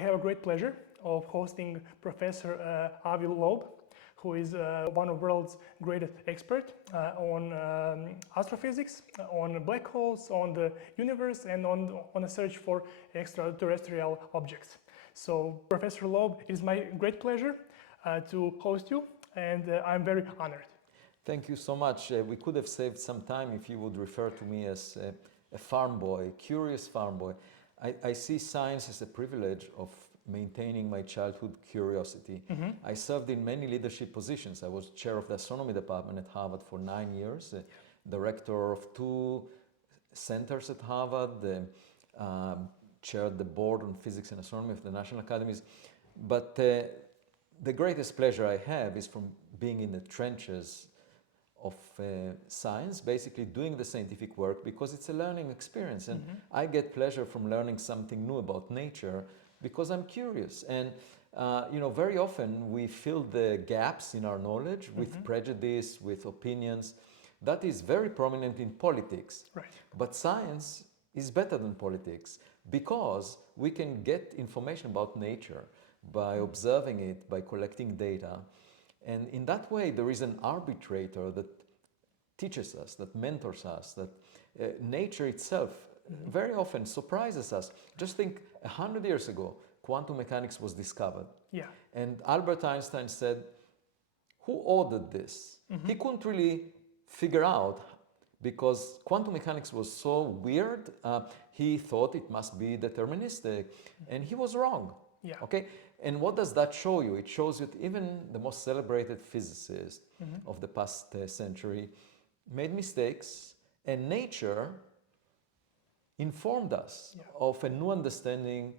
have a great pleasure of hosting Professor Avi Loeb, who is one of the world's greatest experts on astrophysics, on black holes, on the universe, and on a search for extraterrestrial objects. So, Professor Loeb, it is my great pleasure to host you, and I'm very honored. Thank you so much. We could have saved some time if you would refer to me as a farm boy, curious farm boy. I see science as a privilege of maintaining my childhood curiosity. I served in many leadership positions. I was chair of the astronomy department at Harvard for 9 years, director of 2 centers at Harvard, chaired the board on physics and astronomy of the national academies. But the greatest pleasure I have is from being in the trenches of science, basically doing the scientific work, because it's a learning experience, and I get pleasure from learning something new about nature because I'm curious. And very often we fill the gaps in our knowledge with prejudice, with opinions. That is very prominent in politics. Right. But science is better than politics because we can get information about nature by observing it, by collecting data. And in that way, there is an arbitrator that teaches us, that mentors us, that nature itself very often surprises us. Just think, 100 years ago, quantum mechanics was discovered. Yeah. And Albert Einstein said, who ordered this? He couldn't really figure out because quantum mechanics was so weird. He thought it must be deterministic, and he was wrong. Yeah. Okay. And what does that show you? It shows you that even the most celebrated physicists of the past century made mistakes, and nature informed us of a new understanding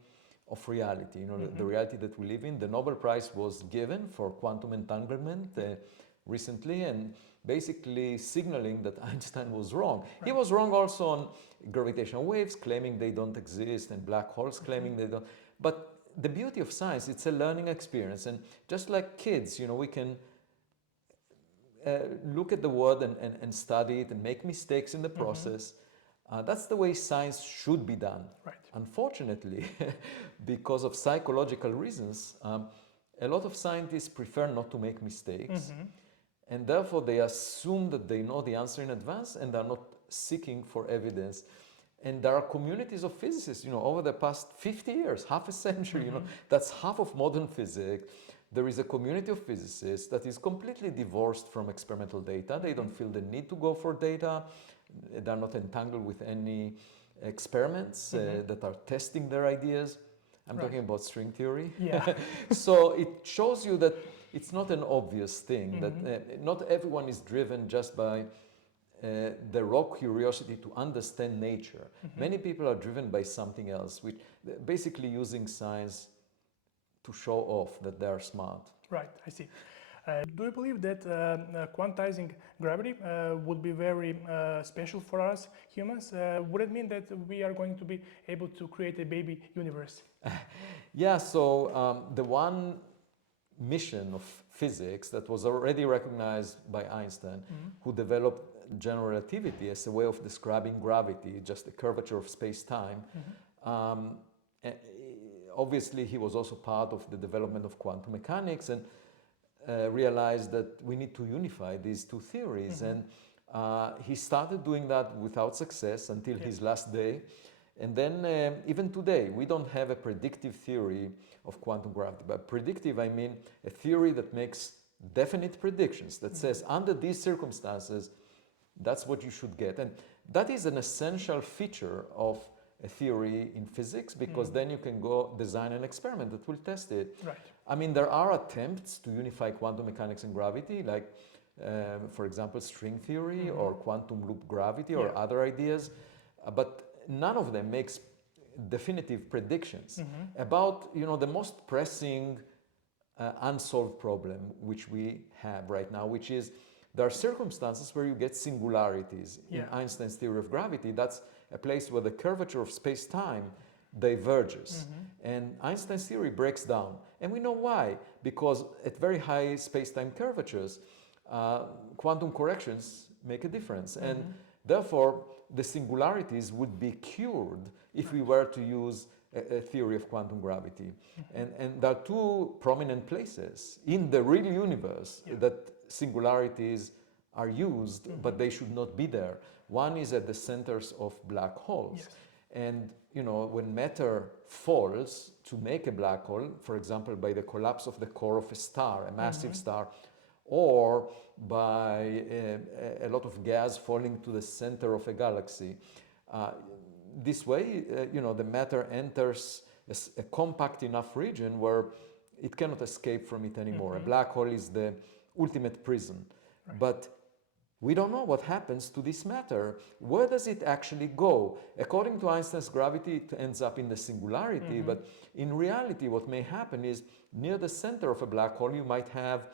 of reality. The reality that we live in. The Nobel Prize was given for quantum entanglement recently, and basically signaling that Einstein was wrong. Right. He was wrong also on gravitational waves, claiming they don't exist, and black holes claiming they don't. But the beauty of science, it's a learning experience, and just like kids, we can look at the world and study it and make mistakes in the process. That's the way science should be done. Right. Unfortunately, because of psychological reasons, a lot of scientists prefer not to make mistakes, and therefore they assume that they know the answer in advance and are not seeking for evidence. And there are communities of physicists, over the past 50 years, half a century, that's half of modern physics. There is a community of physicists that is completely divorced from experimental data. They don't feel the need to go for data. They're not entangled with any experiments that are testing their ideas. I'm talking about string theory. Yeah. So it shows you that it's not an obvious thing, that not everyone is driven just by the raw curiosity to understand nature. Many people are driven by something else, which basically using science to show off that they are smart. Right, I see. Do you believe that quantizing gravity would be very special for us humans? Would it mean that we are going to be able to create a baby universe? Yeah, so the one mission of physics that was already recognized by Einstein, who developed general relativity as a way of describing gravity, just the curvature of space-time. Obviously, he was also part of the development of quantum mechanics and realized that we need to unify these two theories. And he started doing that without success until his last day. And then even today, we don't have a predictive theory of quantum gravity. By predictive, I mean a theory that makes definite predictions, that says under these circumstances, that's what you should get. And that is an essential feature of a theory in physics, because then you can go design an experiment that will test it. Right. I mean, there are attempts to unify quantum mechanics and gravity, like, for example, string theory or quantum loop gravity or other ideas, but none of them makes definitive predictions about, the most pressing unsolved problem which we have right now, which is there are circumstances where you get singularities. In Einstein's theory of gravity, that's a place where the curvature of space-time diverges. And Einstein's theory breaks down. And we know why. Because at very high space-time curvatures, quantum corrections make a difference. And therefore, the singularities would be cured if we were to use a theory of quantum gravity. And there are two prominent places in the real universe that singularities are used, but they should not be there. One is at the centers of black holes. Yes. And you know, when matter falls to make a black hole, for example, by the collapse of the core of a star, a massive star, or by a lot of gas falling to the center of a galaxy, this way, you know, the matter enters a compact enough region where it cannot escape from it anymore. A black hole is the ultimate prison. Right. But we don't know what happens to this matter. Where does it actually go? According to Einstein's gravity, it ends up in the singularity, but in reality, what may happen is near the center of a black hole, you might have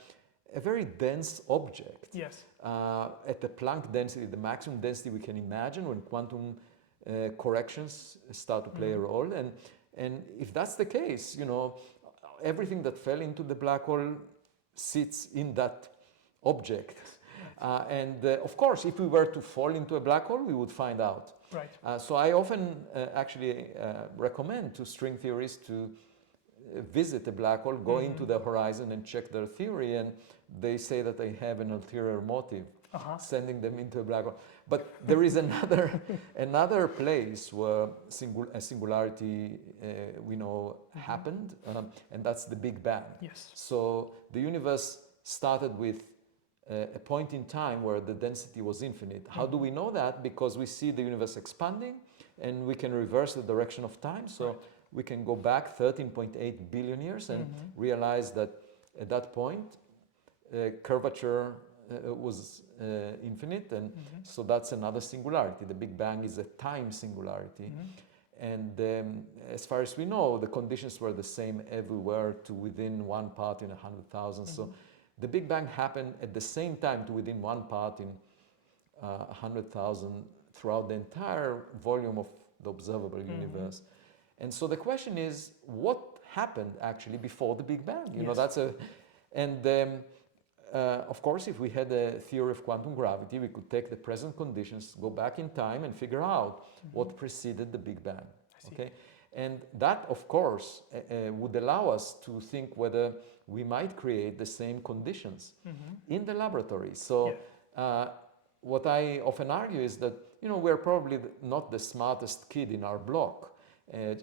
a very dense object. Yes. At the Planck density, the maximum density we can imagine when quantum corrections start to play a role. And if that's the case, you know, everything that fell into the black hole sits in that object. Of course, if we were to fall into a black hole, we would find out. Right. So I often actually recommend to string theorists to visit a black hole, go into the horizon and check their theory, and they say that they have an ulterior motive, sending them into a black hole. But there is another place where a singularity we know happened, and that's the Big Bang. Yes. So the universe started with a point in time where the density was infinite. How do we know that? Because we see the universe expanding, and we can reverse the direction of time. So we can go back 13.8 billion years and realize that at that point, curvature was infinite, and so that's another singularity. The Big Bang is a time singularity. And as far as we know, the conditions were the same everywhere to within one part in 100,000. So the Big Bang happened at the same time to within one part in 100,000 throughout the entire volume of the observable universe. And so the question is, what happened actually before the Big Bang? You know, that's a, and of course, if we had a theory of quantum gravity, we could take the present conditions, go back in time, and figure out what preceded the Big Bang. Okay, and that, of course, would allow us to think whether we might create the same conditions in the laboratory. So, what I often argue is that, you know, we're probably not the smartest kid in our block. And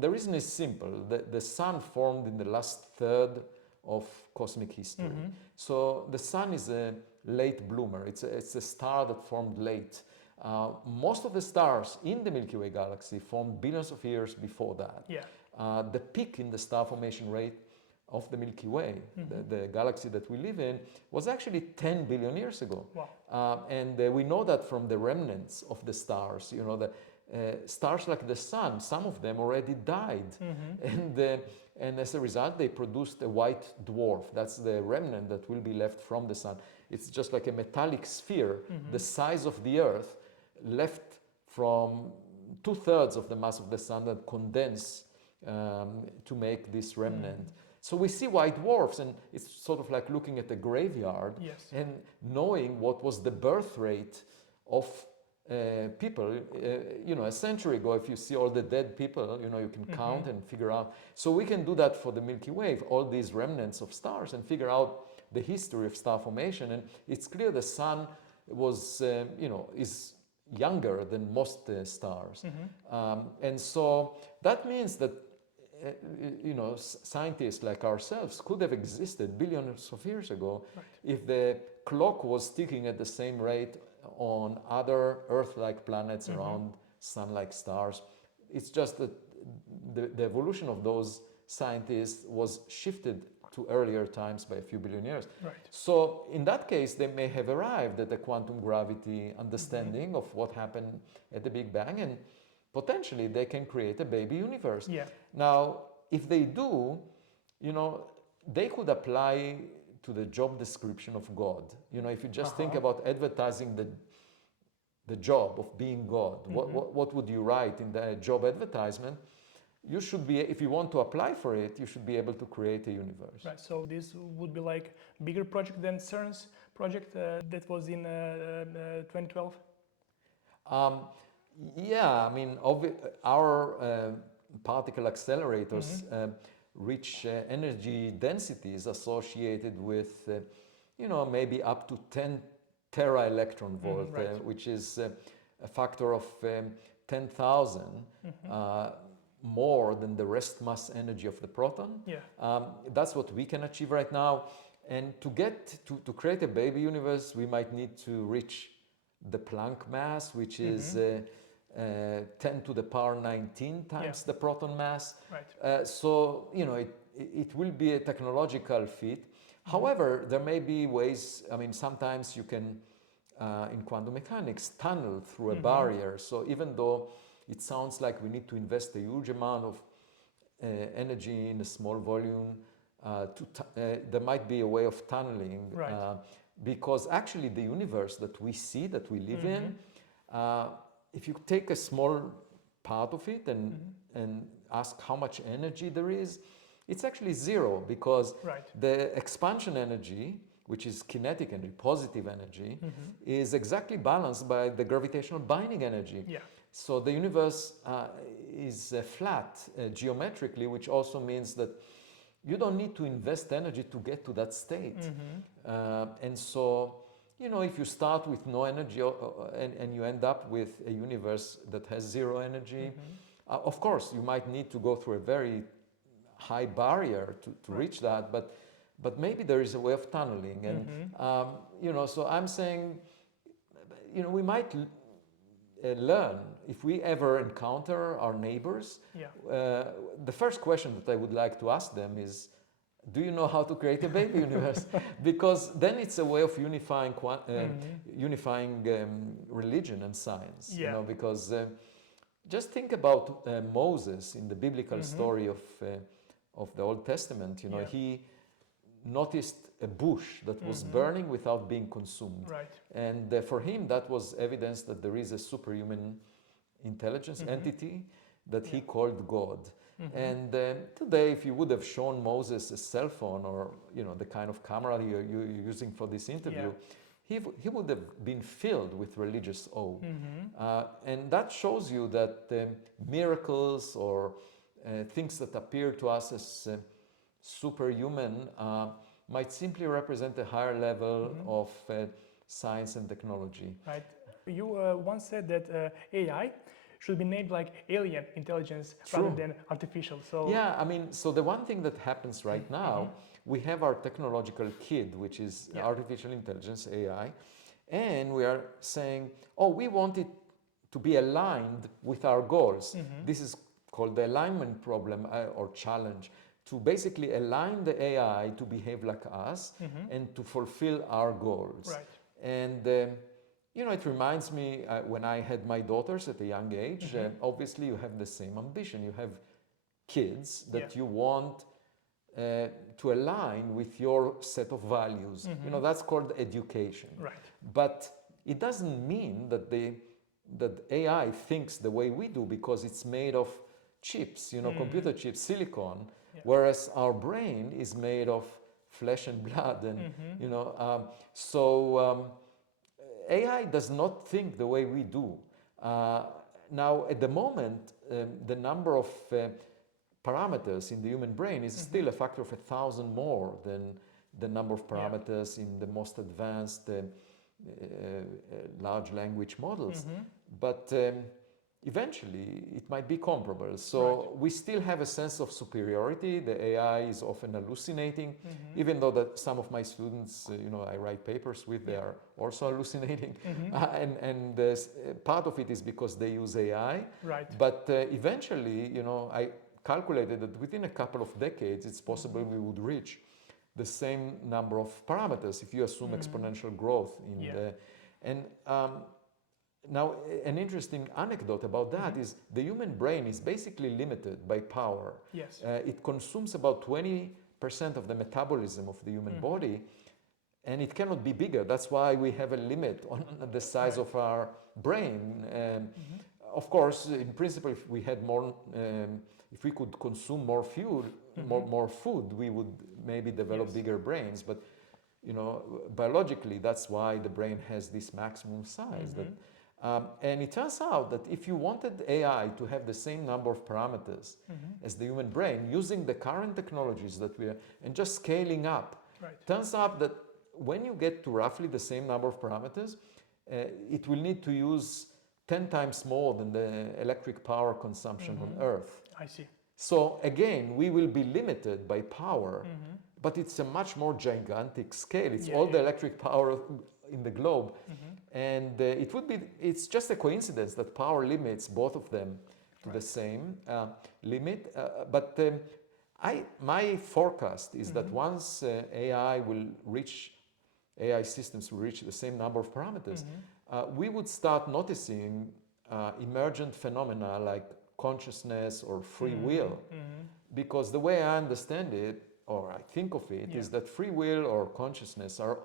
the reason is simple. The sun formed in the last third of cosmic history. So the sun is a late bloomer. It's a star that formed late. Most of the stars in the Milky Way galaxy formed billions of years before that. The peak in the star formation rate of the Milky Way, the galaxy that we live in, was actually 10 billion years ago. Wow. And we know that from the remnants of the stars. You know, the stars like the sun, some of them already died. And as a result, they produced a white dwarf. That's the remnant that will be left from the sun. It's just like a metallic sphere, the size of the Earth, left from 2/3 of the mass of the sun that condense to make this remnant. So we see white dwarfs, and it's sort of like looking at a graveyard and knowing what was the birth rate of people, you know, a century ago. If you see all the dead people, you know, you can count and figure out. So we can do that for the Milky Way, all these remnants of stars, and figure out the history of star formation. And it's clear the sun was, you know, is younger than most stars. And so that means that, you know, scientists like ourselves could have existed billions of years ago if the clock was ticking at the same rate on other Earth-like planets around sun-like stars. It's just that the evolution of those scientists was shifted to earlier times by a few billion years. So in that case, they may have arrived at a quantum gravity understanding of what happened at the Big Bang, and potentially they can create a baby universe. Now, if they do, you know, they could apply to the job description of God. You know, if you just think about advertising the job of being God, what would you write in the job advertisement? You should be, if you want to apply for it, you should be able to create a universe. Right, so this would be like bigger project than CERN's project that was in 2012? Yeah, I mean, our particle accelerators reach energy densities associated with, maybe up to 10 tera electron volt, which is a factor of 10,000 more than the rest mass energy of the proton. That's what we can achieve right now. And to create a baby universe, we might need to reach the Planck mass, which is 10 to the power 19 times the proton mass. So, it will be a technological feat. However, there may be ways, sometimes you can, in quantum mechanics, tunnel through a barrier. So even though it sounds like we need to invest a huge amount of energy in a small volume, there might be a way of tunneling. Because actually the universe that we see, that we live in, if you take a small part of it and ask how much energy there is, it's actually zero, because the expansion energy, which is kinetic energy, positive energy, is exactly balanced by the gravitational binding energy. So the universe is flat geometrically, which also means that you don't need to invest energy to get to that state. And so, if you start with no energy and you end up with a universe that has zero energy, of course, you might need to go through a very high barrier to reach that, but maybe there is a way of tunneling. And, so I'm saying, we might learn, if we ever encounter our neighbors, the first question that I would like to ask them is, do you know how to create a baby universe? Because then it's a way of unifying religion and science. Because just think about Moses in the biblical story of the Old Testament. He noticed a bush that was burning without being consumed. And for him, that was evidence that there is a superhuman intelligence entity that he called God. And today, if you would have shown Moses a cell phone or the kind of camera you're using for this interview, he would have been filled with religious awe. And that shows you that miracles or things that appear to us as superhuman might simply represent a higher level of science and technology. You once said that AI should be named like alien intelligence rather than artificial. So so the one thing that happens right now, we have our technological kid, which is artificial intelligence, AI, and we are saying, we want it to be aligned with our goals. This is called the alignment problem or challenge, to basically align the AI to behave like us and to fulfill our goals. And it reminds me when I had my daughters at a young age, obviously you have the same ambition. You have kids that you want to align with your set of values. That's called education. But it doesn't mean that AI thinks the way we do, because it's made of chips, computer chips, silicon, whereas our brain is made of flesh and blood. And, AI does not think the way we do. Now, at the moment, the number of parameters in the human brain is still a factor of 1,000 more than the number of parameters in the most advanced large language models. But eventually, it might be comparable. So we still have a sense of superiority. The AI is often hallucinating, even though that some of my students, I write papers with, they are also hallucinating. And part of it is because they use AI. But eventually, I calculated that within a couple of decades, it's possible we would reach the same number of parameters if you assume exponential growth in now, an interesting anecdote about that is the human brain is basically limited by power. It consumes about 20% of the metabolism of the human body, and it cannot be bigger. That's why we have a limit on the size of our brain. Of course, in principle, if we had more, if we could consume more fuel, more food, we would maybe develop bigger brains. But biologically, that's why the brain has this maximum size. And it turns out that if you wanted AI to have the same number of parameters as the human brain, using the current technologies that we are, and just scaling up, turns out that when you get to roughly the same number of parameters, it will need to use 10 times more than the electric power consumption on Earth. I see. So again, we will be limited by power, but it's a much more gigantic scale. It's all the electric power in the globe. And it's just a coincidence that power limits both of them to the same limit. But my forecast is that once AI systems will reach the same number of parameters, we would start noticing emergent phenomena like consciousness or free will. Because the way I understand it, or I think of it, is that free will or consciousness are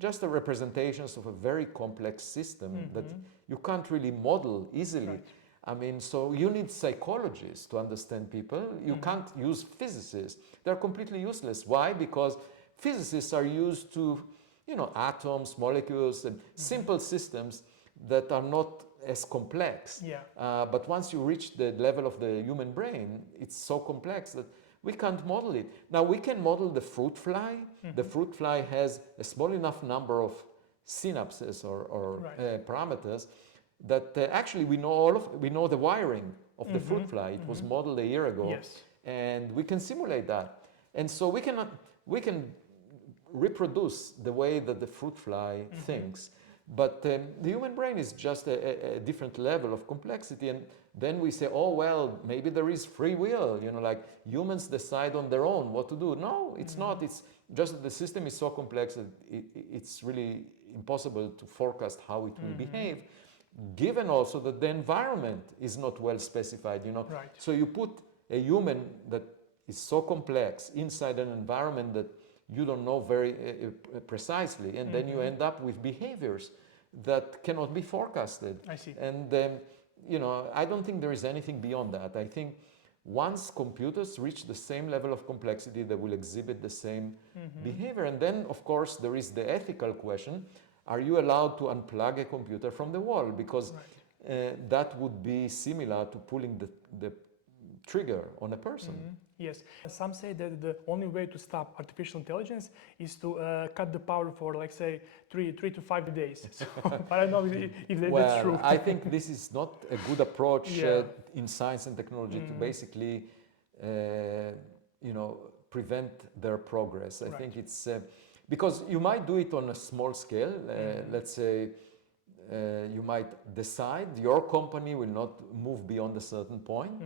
just the representations of a very complex system that you can't really model easily. I mean, so you need psychologists to understand people. You can't use physicists. They're completely useless. Why? Because physicists are used to, atoms, molecules, and simple systems that are not as complex. But once you reach the level of the human brain, it's so complex that we can't model it. Now, we can model the fruit fly. The fruit fly has a small enough number of synapses or parameters that actually we know the wiring of the fruit fly. It was modeled a year ago, and we can simulate that. And so we can reproduce the way that the fruit fly thinks. But the human brain is just a different level of complexity. And then we say, oh, well, maybe there is free will, like humans decide on their own what to do. No, it's not. It's just that the system is so complex that it's really impossible to forecast how it will behave, given also that the environment is not well specified, So you put a human that is so complex inside an environment that you don't know very precisely, and then you end up with behaviors that cannot be forecasted. I see. And I don't think there is anything beyond that. I think once computers reach the same level of complexity, they will exhibit the same behavior. And then, of course, there is the ethical question: are you allowed to unplug a computer from the wall? Because that would be similar to pulling the trigger on a person. Yes. Some say that the only way to stop artificial intelligence is to cut the power for, like, say, 3 to 5 days. So, but I don't know if that's true. I think this is not a good approach in science and technology to basically, prevent their progress. I think it's because you might do it on a small scale. Let's say you might decide your company will not move beyond a certain point.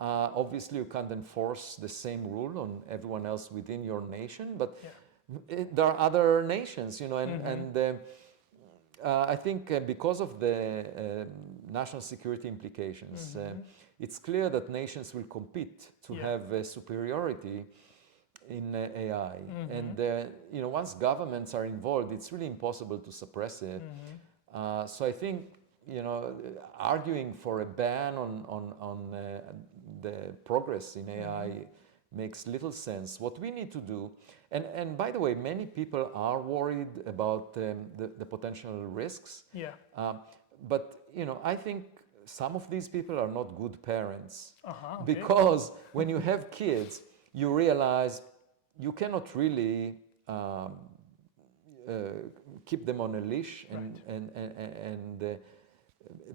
Obviously, you can't enforce the same rule on everyone else within your nation, but there are other nations, and I think because of the national security implications, it's clear that nations will compete to have superiority in AI. And once governments are involved, it's really impossible to suppress it. So I think arguing for a ban on the progress in AI makes little sense. What we need to do, and by the way, many people are worried about the potential risks. But I think some of these people are not good parents, because when you have kids, you realize you cannot really keep them on a leash and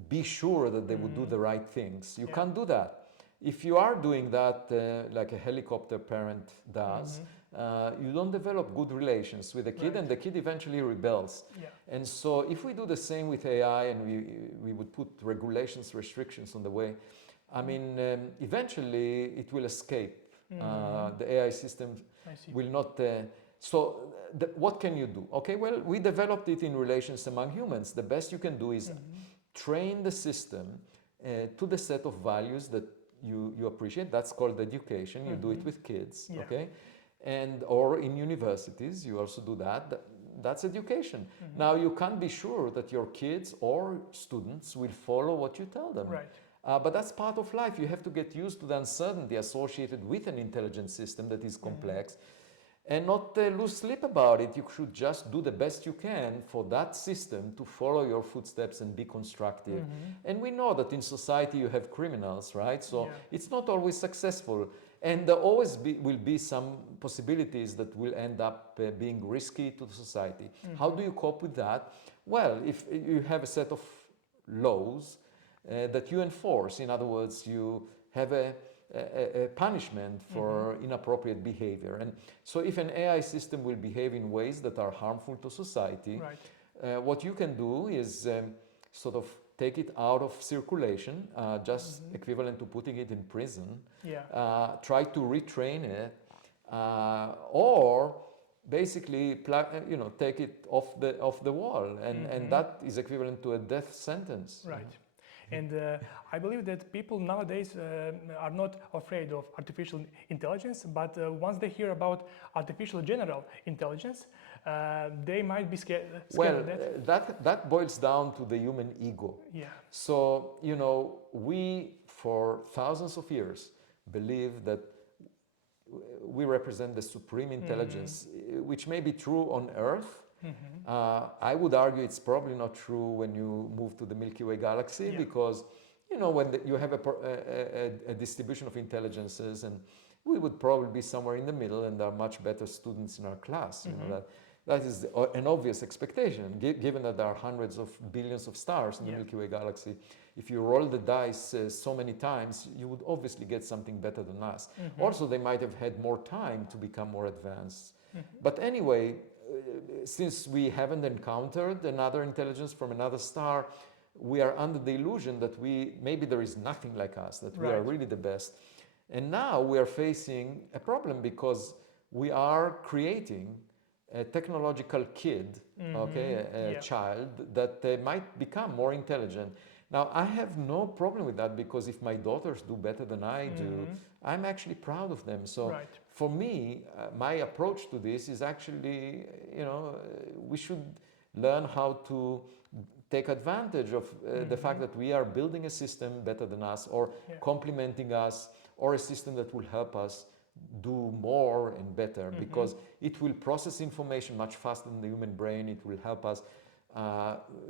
be sure that they would do the right things. You can't do that. If you are doing that like a helicopter parent does, you don't develop good relations with the kid, and the kid eventually rebels. And so if we do the same with AI and we would put regulations, restrictions on the way, I mean, eventually it will escape. The AI system will not... what can you do? Okay, well, we developed it in relations among humans. The best you can do is train the system to the set of values that you appreciate. That's called education. You do it with kids, okay? And or in universities, you also do that. That's education. Now, you can't be sure that your kids or students will follow what you tell them. But that's part of life. You have to get used to the uncertainty associated with an intelligent system that is complex. and not lose sleep about it. You should just do the best you can for that system to follow your footsteps and be constructive. And we know that in society you have criminals, right? So it's not always successful. And there always will be some possibilities that will end up being risky to the society. How do you cope with that? Well, if you have a set of laws that you enforce, in other words, you have a punishment for inappropriate behavior. And so if an AI system will behave in ways that are harmful to society, what you can do is sort of take it out of circulation, just equivalent to putting it in prison, try to retrain it, or basically take it off the wall, and that is equivalent to a death sentence. Right. And I believe that people nowadays are not afraid of artificial intelligence, but once they hear about artificial general intelligence, they might be scared Well, of that. That boils down to the human ego. Yeah. So, we for thousands of years believe that we represent the supreme intelligence, which may be true on Earth. I would argue it's probably not true when you move to the Milky Way galaxy, because when you have a distribution of intelligences, and we would probably be somewhere in the middle, and there are much better students in our class. That is an obvious expectation, given that there are hundreds of billions of stars in the Milky Way galaxy. If you roll the dice so many times, you would obviously get something better than us. Also, they might have had more time to become more advanced. But anyway, since we haven't encountered another intelligence from another star, we are under the illusion that maybe there is nothing like us, that we are really the best. And now we are facing a problem because we are creating a technological kid, a child that might become more intelligent. Now, I have no problem with that, because if my daughters do better than I do, I'm actually proud of them. So for me, my approach to this is actually, we should learn how to take advantage of the fact that we are building a system better than us, or complementing us, or a system that will help us do more and better, because it will process information much faster than the human brain. It will help us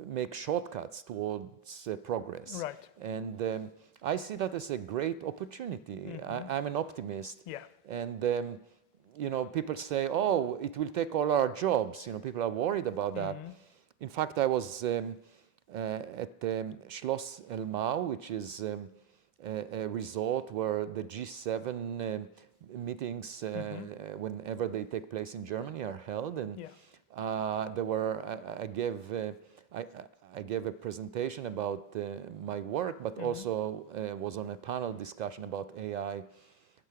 make shortcuts towards progress. And I see that as a great opportunity. I'm an optimist. And people say, oh, it will take all our jobs. People are worried about that. In fact, I was at Schloss Elmau, which is a resort where the G7 meetings, whenever they take place in Germany, are held. And I gave a presentation about my work, but also was on a panel discussion about AI.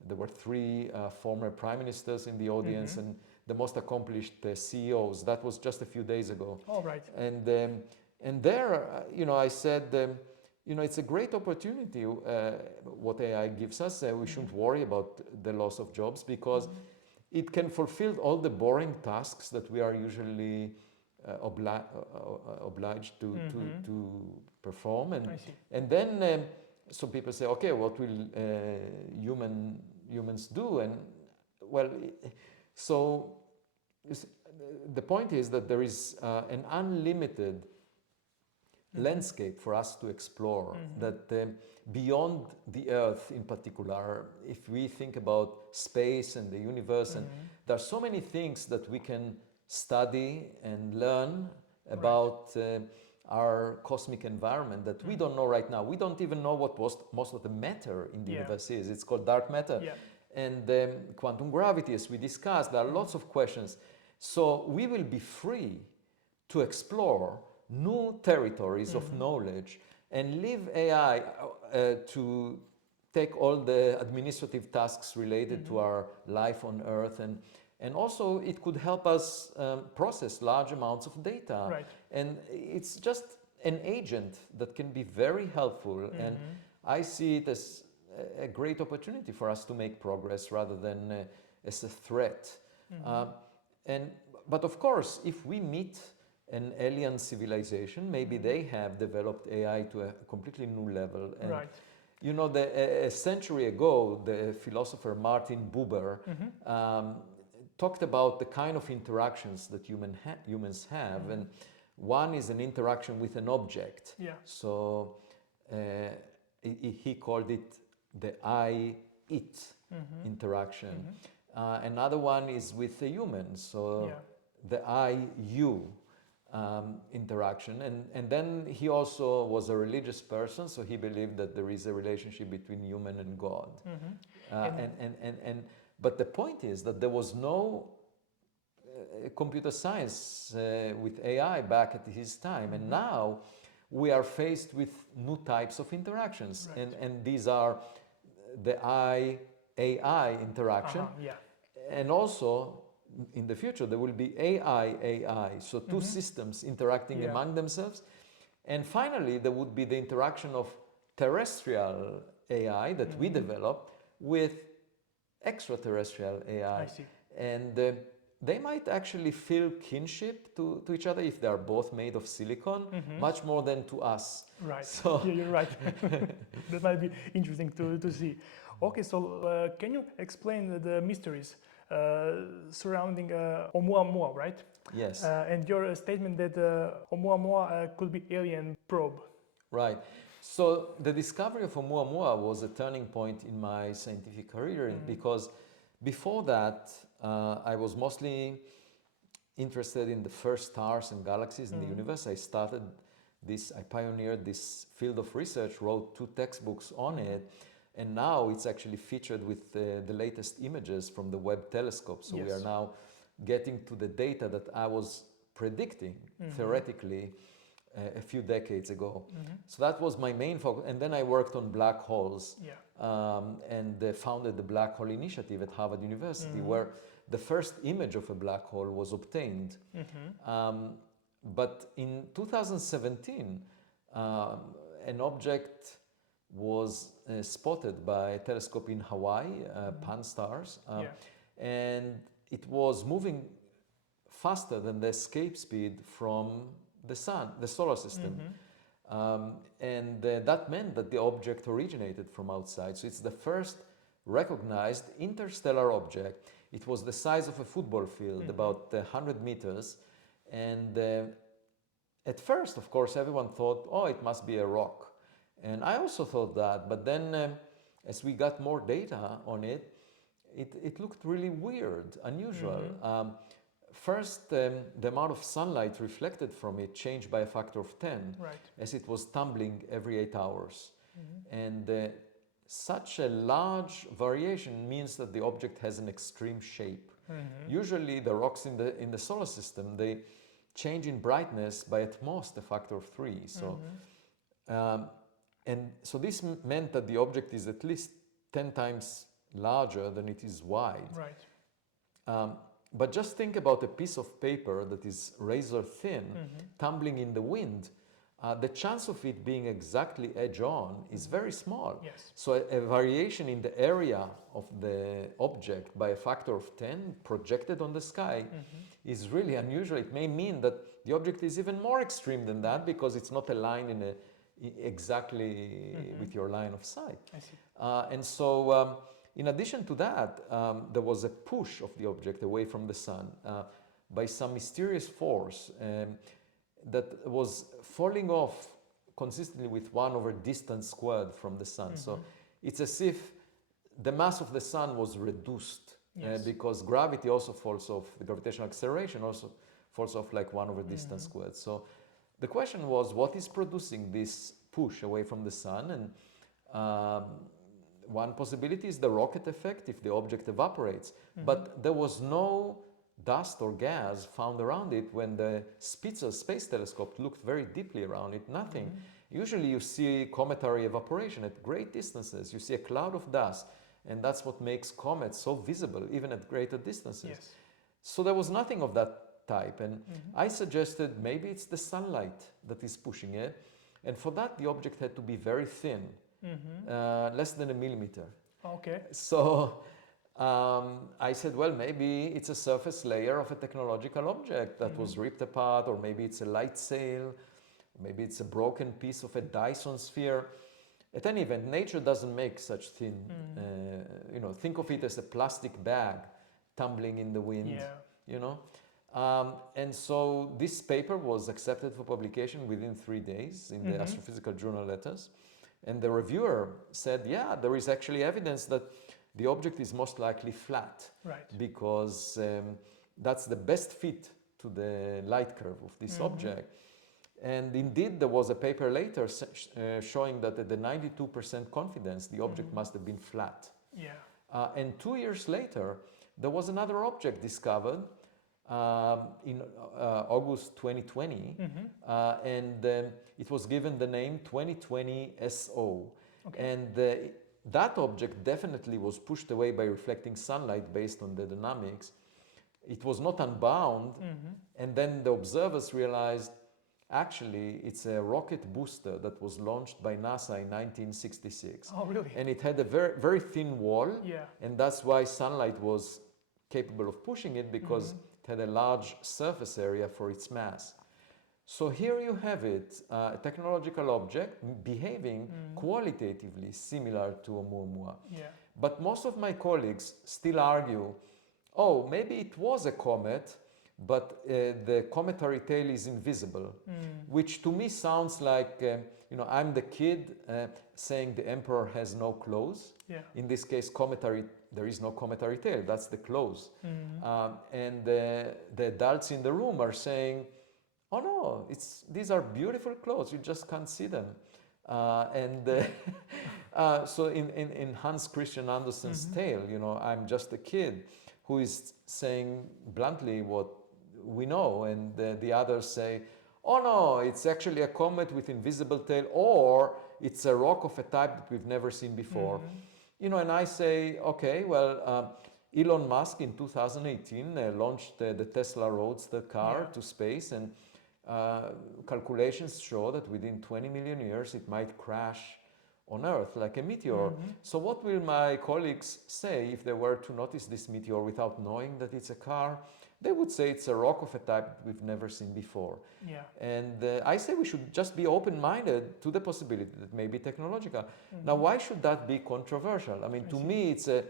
There were 3 former prime ministers in the audience, and the most accomplished CEOs. That was just a few days ago. All right. And there, I said, it's a great opportunity what AI gives us. We shouldn't worry about the loss of jobs, because it can fulfill all the boring tasks that we are usually obliged to perform. And then some people say, okay, what will humans do? And well, so the point is that there is an unlimited landscape for us to explore, that beyond the Earth in particular, if we think about space and the universe, and there are so many things that we can study and learn about our cosmic environment that we don't know right now. We don't even know what most of the matter in the universe is. It's called dark matter. And quantum gravity, as we discussed, there are lots of questions. So we will be free to explore new territories of knowledge, and leave AI to take all the administrative tasks related to our life on Earth. And also it could help us process large amounts of data. And it's just an agent that can be very helpful. And I see it as a great opportunity for us to make progress rather than as a threat. But of course, if we meet an alien civilization, maybe they have developed AI to a completely new level. And a century ago, the philosopher Martin Buber talked about the kind of interactions that humans have, and one is an interaction with an object. Yeah. So he called it the I-it interaction. Another one is with a human, so the I-you interaction. And then he also was a religious person, so he believed that there is a relationship between human and God. But the point is that there was no computer science with AI back at his time, and now we are faced with new types of interactions, and these are the AI interaction, and also in the future there will be AI, so two systems interacting among themselves, and finally there would be the interaction of terrestrial AI that we develop with extraterrestrial AI. I see. And they might actually feel kinship to each other if they are both made of silicon, much more than to us. Right. So Yeah, you're right. That might be interesting to see. Okay, so can you explain the mysteries surrounding Oumuamua, right? yes, And your statement that Oumuamua could be alien probe. right. So the discovery of Oumuamua was a turning point in my scientific career because before that I was mostly interested in the first stars and galaxies in the universe. I pioneered this field of research, wrote 2 textbooks on it, and now it's actually featured with the latest images from the Webb telescope. So we are now getting to the data that I was predicting theoretically a few decades ago. So that was my main focus. And then I worked on black holes and founded the Black Hole Initiative at Harvard University, where the first image of a black hole was obtained. But in 2017, an object was spotted by a telescope in Hawaii, Pan-STARRS, and it was moving faster than the escape speed from the sun, the solar system. And that meant that the object originated from outside. So it's the first recognized interstellar object. It was the size of a football field, about 100 meters. And at first, of course, everyone thought, oh, it must be a rock. And I also thought that. But then as we got more data on it, it looked really weird, unusual. First, the amount of sunlight reflected from it changed by a factor of 10 as it was tumbling every 8 hours. And such a large variation means that the object has an extreme shape. Usually the rocks in the solar system, they change in brightness by at most a factor of 3. So, and so this meant that the object is at least 10 times larger than it is wide. But just think about a piece of paper that is razor thin, tumbling in the wind. The chance of it being exactly edge-on is very small. So a variation in the area of the object by a factor of 10 projected on the sky is really unusual. It may mean that the object is even more extreme than that because it's not aligned exactly with your line of sight. I see. And so in addition to that, there was a push of the object away from the sun by some mysterious force that was falling off consistently with 1 over distance squared from the sun. So it's as if the mass of the sun was reduced because gravity also falls off, the gravitational acceleration also falls off like 1 over distance squared. So the question was, what is producing this push away from the sun? And one possibility is the rocket effect if the object evaporates. But there was no dust or gas found around it when the Spitzer space telescope looked very deeply around it. Nothing. Usually you see cometary evaporation at great distances. You see a cloud of dust, and that's what makes comets so visible even at greater distances. So there was nothing of that type, and I suggested maybe it's the sunlight that is pushing it, and for that the object had to be very thin, less than 1 millimeter. Okay. So I said, well, maybe it's a surface layer of a technological object that was ripped apart, or maybe it's a light sail, maybe it's a broken piece of a Dyson sphere. At any event, nature doesn't make such thin, think of it as a plastic bag tumbling in the wind, Yeah. you know. And so this paper was accepted for publication within 3 days in the Astrophysical Journal Letters. And the reviewer said, yeah, there is actually evidence that the object is most likely flat. Right. Because that's the best fit to the light curve of this object. And indeed, there was a paper later showing that at the 92% confidence, the object must have been flat. Yeah. And 2 years later, there was another object discovered in August 2020, and it was given the name 2020 SO. Okay. And that object definitely was pushed away by reflecting sunlight based on the dynamics. It was not unbound, and then the observers realized actually it's a rocket booster that was launched by NASA in 1966. Oh, really? And it had a very, very thin wall, Yeah. and that's why sunlight was capable of pushing it, because it had a large surface area for its mass. So here you have it, a technological object behaving qualitatively similar to Oumuamua. Yeah. But most of my colleagues still argue, oh, maybe it was a comet, but the cometary tail is invisible, which to me sounds like, I'm the kid saying the emperor has no clothes. Yeah. In this case, there is no cometary tail, that's the clothes. And the adults in the room are saying, oh no, these are beautiful clothes, you just can't see them. So in Hans Christian Andersen's tale, I'm just a kid who is saying bluntly what we know, and the others say, oh no, it's actually a comet with invisible tail, or it's a rock of a type that we've never seen before. And I say, okay, well, Elon Musk in 2018 launched the Tesla Roadster car to space, and calculations show that within 20 million years it might crash on Earth like a meteor. So what will my colleagues say if they were to notice this meteor without knowing that it's a car? They would say it's a rock of a type we've never seen before. Yeah. And I say we should just be open-minded to the possibility that may be technological. Now, why should that be controversial? I mean, to me, it's a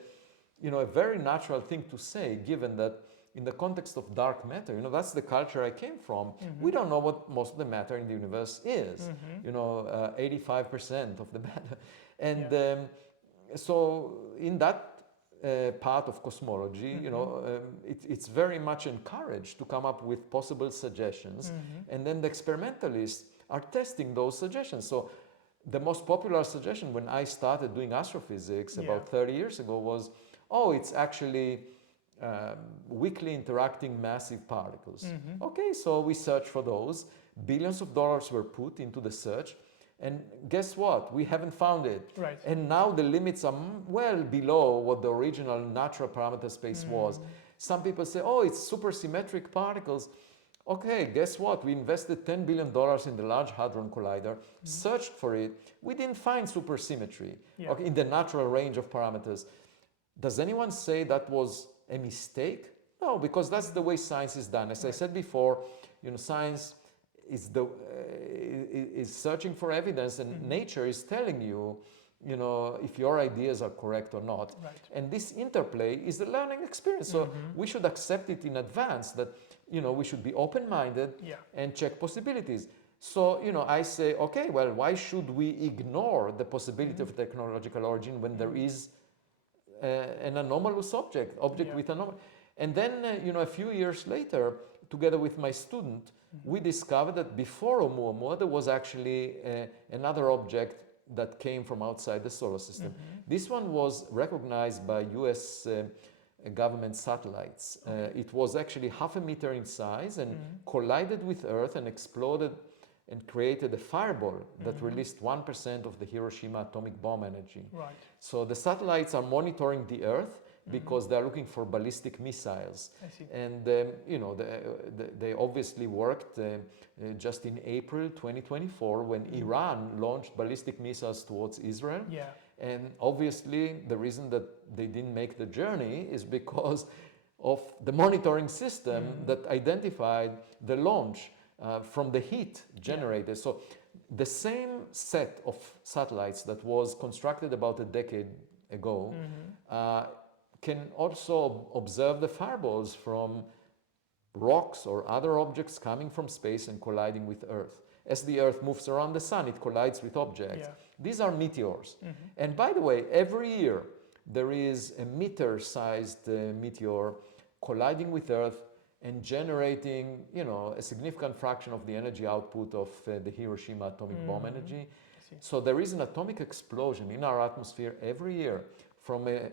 very natural thing to say, given that in the context of dark matter, that's the culture I came from. We don't know what most of the matter in the universe is. 85% of the matter. And so in that part of cosmology, it's very much encouraged to come up with possible suggestions, and then the experimentalists are testing those suggestions. So the most popular suggestion when I started doing astrophysics about 30 years ago was, oh, it's actually weakly interacting massive particles. Okay, so we searched for those. Billions of dollars were put into the search. And guess what? We haven't found it. Right. And now the limits are well below what the original natural parameter space was. Some people say, oh, it's supersymmetric particles. Okay, guess what? We invested $10 billion in the Large Hadron Collider, searched for it. We didn't find supersymmetry in the natural range of parameters. Does anyone say that was a mistake? No, because that's the way science is done. As I said before, science is is searching for evidence, and nature is telling you, if your ideas are correct or not. Right. And this interplay is a learning experience. So we should accept it in advance, that we should be open-minded and check possibilities. So I say, okay, well, why should we ignore the possibility of technological origin when there is an anomalous object with anomaly? And then a few years later, together with my student, we discovered that before Oumuamua, there was actually another object that came from outside the solar system. This one was recognized by US government satellites. It was actually 0.5 meter in size and collided with Earth and exploded and created a fireball that released 1% of the Hiroshima atomic bomb energy. Right. So the satellites are monitoring the Earth because they're looking for ballistic missiles. I see. And they obviously worked just in April 2024 when Iran launched ballistic missiles towards Israel. Yeah. And obviously the reason that they didn't make the journey is because of the monitoring system that identified the launch from the heat generated. So the same set of satellites that was constructed about a decade ago can also observe the fireballs from rocks or other objects coming from space and colliding with Earth. As the Earth moves around the sun, it collides with objects. Yeah. These are meteors. And by the way, every year there is a meteor-sized meteor colliding with Earth and generating, you know, a significant fraction of the energy output of the Hiroshima atomic bomb energy. So there is an atomic explosion in our atmosphere every year from a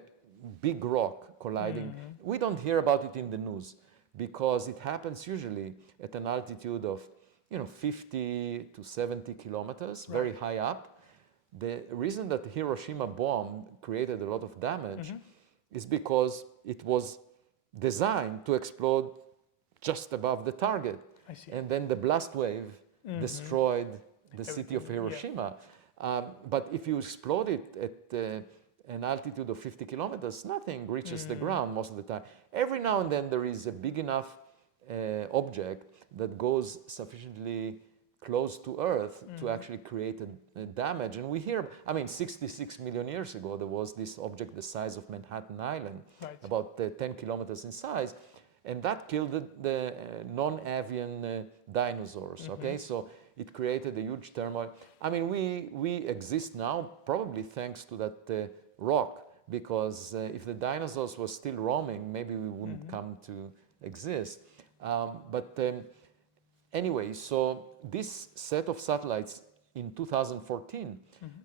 big rock colliding. We don't hear about it in the news because it happens usually at an altitude of, you know, 50 to 70 kilometers, very high up. The reason that the Hiroshima bomb created a lot of damage is because it was designed to explode just above the target. I see. And then the blast wave destroyed the city of Hiroshima. But if you explode it at an altitude of 50 kilometers, nothing reaches the ground most of the time. Every now and then there is a big enough object that goes sufficiently close to Earth to actually create a damage. And we hear, I mean, 66 million years ago, there was this object the size of Manhattan Island, about 10 kilometers in size, and that killed the non-avian dinosaurs, okay? So it created a huge turmoil. I mean, we exist now probably thanks to that rock, because if the dinosaurs were still roaming, maybe we wouldn't come to exist. Anyway, so this set of satellites in 2014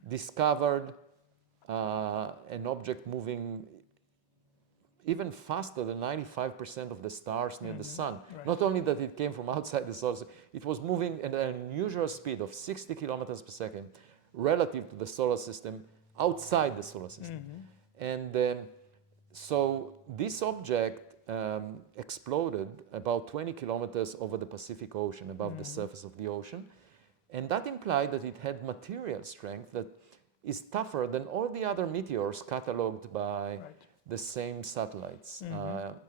discovered an object moving even faster than 95% of the stars near the sun. Not only that it came from outside the solar system, it was moving at an unusual speed of 60 kilometers per second relative to the solar system outside the solar system. And so this object exploded about 20 kilometers over the Pacific Ocean, above the surface of the ocean. And that implied that it had material strength that is tougher than all the other meteors cataloged by the same satellites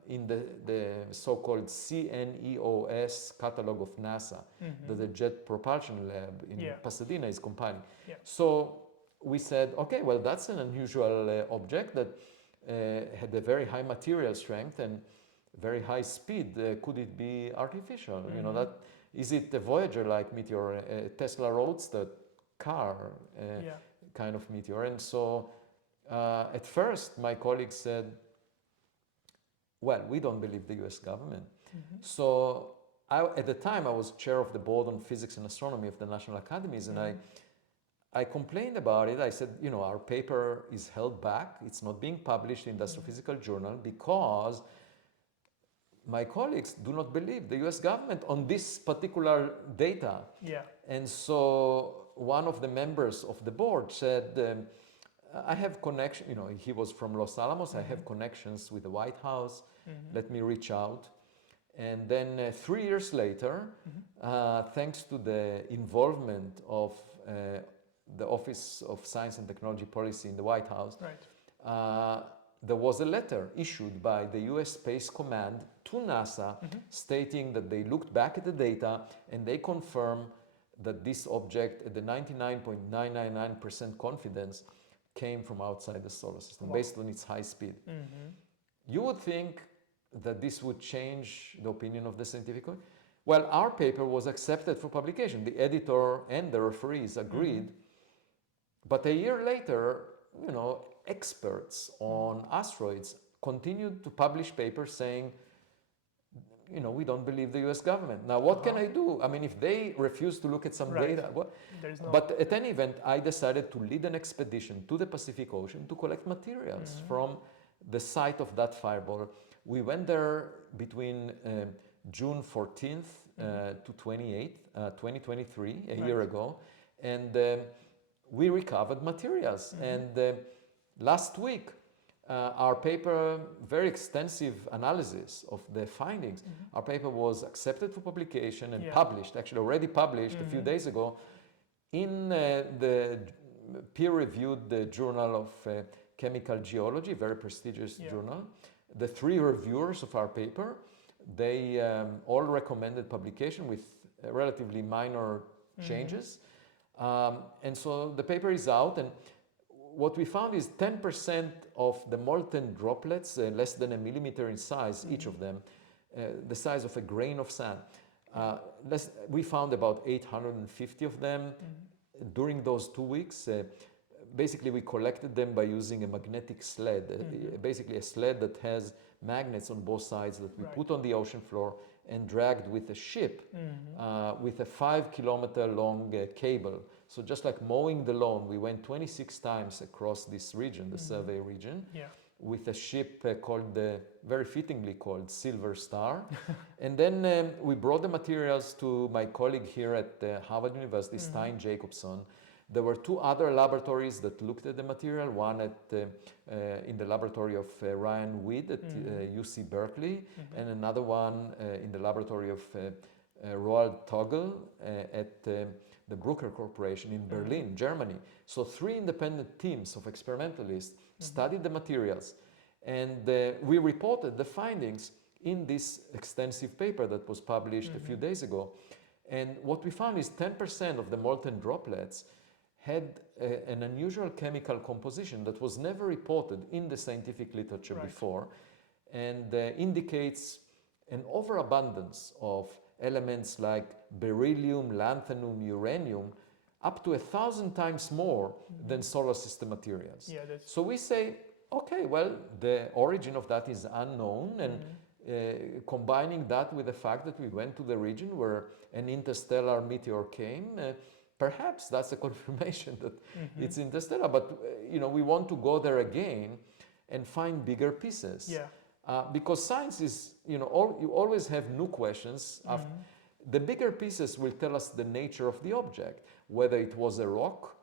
in the so-called CNEOS catalog of NASA that the Jet Propulsion Lab in Pasadena is compiling. So we said, okay, well, that's an unusual object that had a very high material strength and very high speed. Could it be artificial? You know, that is it a Voyager-like meteor, a Tesla Roadster car kind of meteor? And so at first my colleagues said, well, we don't believe the US government. So at the time I was chair of the board on physics and astronomy of the National Academies, and I complained about it. I said, you know, our paper is held back. It's not being published in the Astrophysical Journal because my colleagues do not believe the US government on this particular data. And so one of the members of the board said, I have connection, you know, he was from Los Alamos, I have connections with the White House, let me reach out. And then 3 years later, thanks to the involvement of the Office of Science and Technology Policy in the White House, there was a letter issued by the US Space Command to NASA stating that they looked back at the data and they confirmed that this object at the 99.999% confidence came from outside the solar system based on its high speed. You would think that this would change the opinion of the scientific community. Well, our paper was accepted for publication. The editor and the referees agreed. But a year later, you know, experts on asteroids continued to publish papers saying, you know, we don't believe the US government. Now, what can I do? I mean, if they refuse to look at some data, what? But at any event, I decided to lead an expedition to the Pacific Ocean to collect materials from the site of that fireball. We went there between June 14th to 28th, 2023, a year ago, and we recovered materials. And last week, our paper, very extensive analysis of the findings, our paper was accepted for publication and published, actually already published a few days ago, in the peer-reviewed Journal of Chemical Geology, very prestigious journal. The 3 reviewers of our paper, they all recommended publication with relatively minor changes. And so the paper is out, and what we found is 10% of the molten droplets, less than a millimeter in size, each of them, the size of a grain of sand. We found about 850 of them during those 2 weeks. Basically, we collected them by using a magnetic sled, basically a sled that has magnets on both sides that we put on the ocean floor and dragged with a ship with a 5-kilometer long cable. So just like mowing the lawn, we went 26 times across this region, the survey region, with a ship called, very fittingly called Silver Star. And then we brought the materials to my colleague here at Harvard University, Stein Jacobson. There were 2 other laboratories that looked at the material, one in the laboratory of Ryan Weed at UC Berkeley, and another one in the laboratory of Roald Toggle at the Bruker Corporation in Berlin, Germany. So 3 independent teams of experimentalists studied the materials, and we reported the findings in this extensive paper that was published a few days ago. And what we found is 10% of the molten droplets had an unusual chemical composition that was never reported in the scientific literature before, and indicates an overabundance of elements like beryllium, lanthanum, uranium, up to 1,000 times more than solar system materials. So we say, okay, well, the origin of that is unknown, and combining that with the fact that we went to the region where an interstellar meteor came, perhaps that's a confirmation that it's interstellar, but we want to go there again and find bigger pieces. Because science is, you always have new questions. The bigger pieces will tell us the nature of the object, whether it was a rock.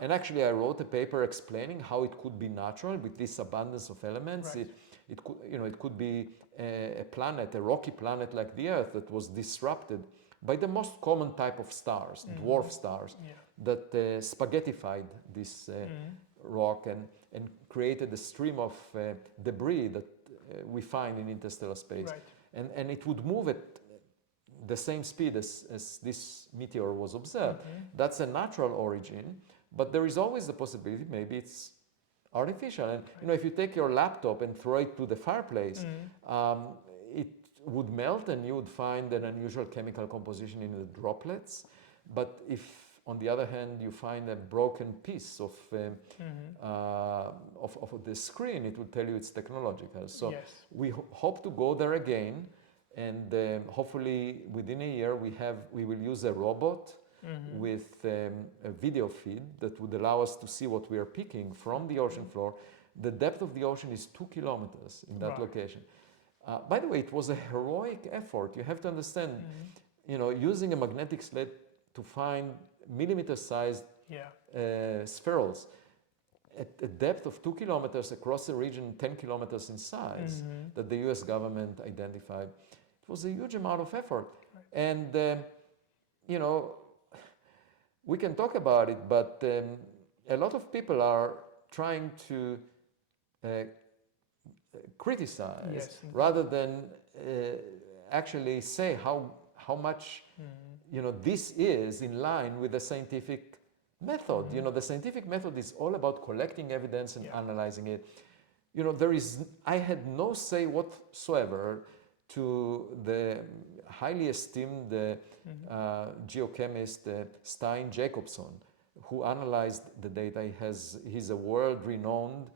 And actually, I wrote a paper explaining how it could be natural with this abundance of elements. It could be a planet, a rocky planet like the Earth that was disrupted by the most common type of stars, dwarf stars, that spaghettified this rock and created a stream of debris that we find in interstellar space. And it would move at the same speed as this meteor was observed. That's a natural origin, but there is always the possibility maybe it's artificial. And if you take your laptop and throw it to the fireplace, it would melt and you would find an unusual chemical composition in the droplets. But if, on the other hand, you find a broken piece of the screen, it would tell you it's technological. So we hope to go there again, and hopefully within a year we will use a robot with a video feed that would allow us to see what we are picking from the ocean floor. The depth of the ocean is 2 kilometers in that location. By the way, it was a heroic effort. You have to understand, using a magnetic sled to find millimeter-sized spherules at a depth of 2 kilometers across a region 10 kilometers in size that the US government identified. It was a huge amount of effort. And, we can talk about it, but a lot of people are trying to criticize rather than actually say how much this is in line with the scientific method. The scientific method is all about collecting evidence and analyzing it. I had no say whatsoever to the highly esteemed geochemist Stein Jacobson, who analyzed the data. He's a world-renowned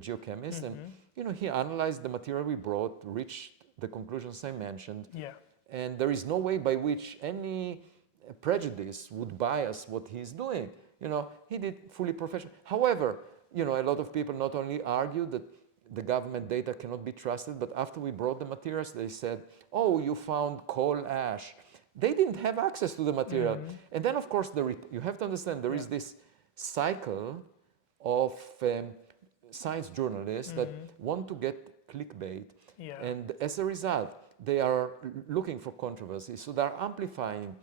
geochemist, and he analyzed the material we brought, reached the conclusions I mentioned, and there is no way by which any prejudice would bias what he's doing. He did fully professional. However, a lot of people not only argued that the government data cannot be trusted, but after we brought the materials, they said, oh, you found coal ash. They didn't have access to the material. And then, of course, you have to understand there is this cycle of science journalists that want to get clickbait. And as a result, they are looking for controversy. So they're amplifying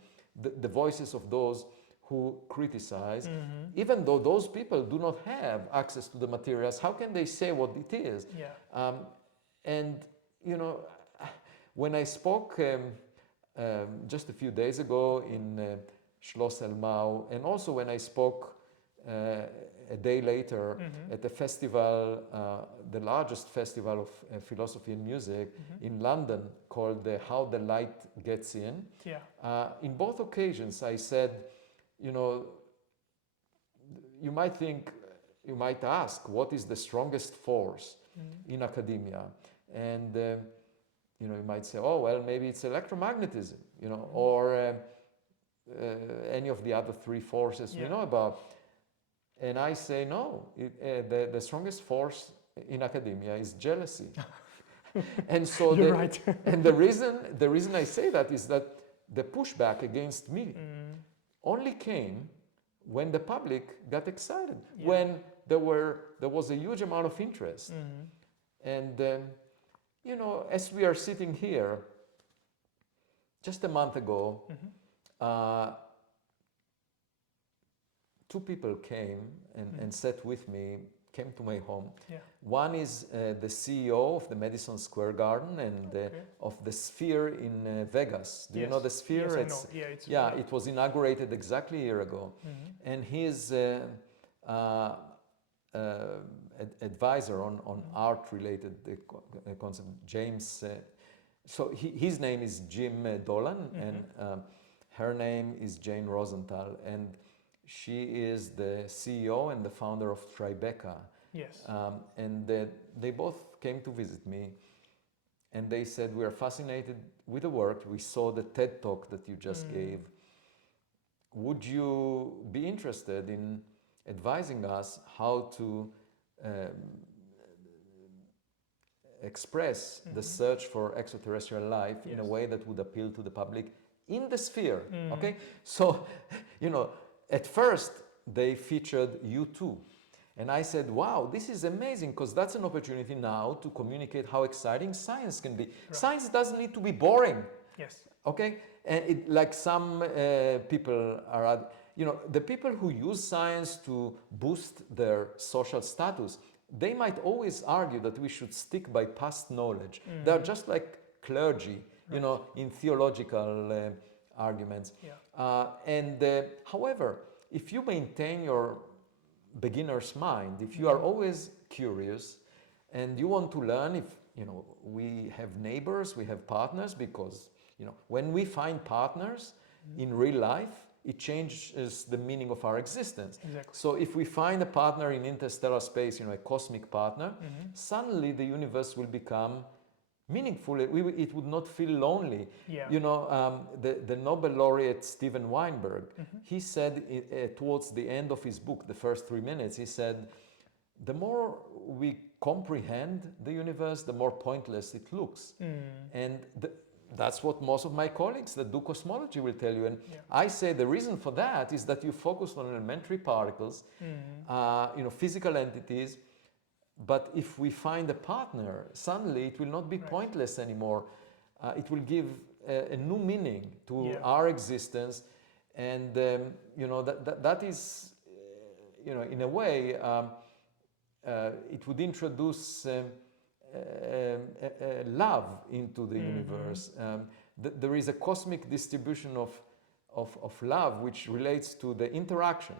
the voices of those who criticize. Even though those people do not have access to the materials, how can they say what it is? And, when I spoke just a few days ago in Schloss Elmau, and also when I spoke a day later at the festival, the largest festival of philosophy and music in London, called How the Light Gets In. Yeah. In both occasions, I said, you know, you might ask, what is the strongest force in academia? And you know, you might say, oh well, maybe it's electromagnetism, you know, or any of the other three forces we know about. And I say no. The strongest force in academia is jealousy. And so You're right. and the reason I say that is that the pushback against me only came when the public got excited, when there was a huge amount of interest. And you know, as we are sitting here, just a month ago, two people came and sat with me, came to my home. One is the CEO of the Madison Square Garden and of the Sphere in Vegas. Do you know the Sphere? Yes, I know. It was inaugurated exactly a year ago. And his advisor on art-related concept, James. So his name is Jim Dolan, and her name is Jane Rosenthal, and she is the CEO and the founder of Tribeca. Yes. And they both came to visit me, and they said, we are fascinated with the work. We saw the TED Talk that you just gave. Would you be interested in advising us how to express the search for extraterrestrial life in a way that would appeal to the public in the sphere? Okay, so you know, at first they featured you too, and I said, wow, this is amazing, because that's an opportunity now to communicate how exciting science can be. Science doesn't need to be boring. Yes. Okay, and like some people are, you know, the people who use science to boost their social status, they might always argue that we should stick by past knowledge. They're just like clergy, you know, in theological arguments. However, if you maintain your beginner's mind, if you are always curious and you want to learn, if, you know, we have neighbors, we have partners, because, you know, when we find partners in real life, it changes the meaning of our existence. Exactly. So if we find a partner in interstellar space, you know, a cosmic partner, suddenly the universe will become meaningful. It would not feel lonely. You know, the Nobel laureate Steven Weinberg, he said towards the end of his book, the first 3 minutes, he said, the more we comprehend the universe, the more pointless it looks. And that's what most of my colleagues that do cosmology will tell you. And I say the reason for that is that you focus on elementary particles, you know, physical entities. But if we find a partner, suddenly it will not be pointless anymore. It will give a new meaning to our existence. And, you know, that is, you know, in a way, it would introduce love into the universe. There is a cosmic distribution of love which relates to the interaction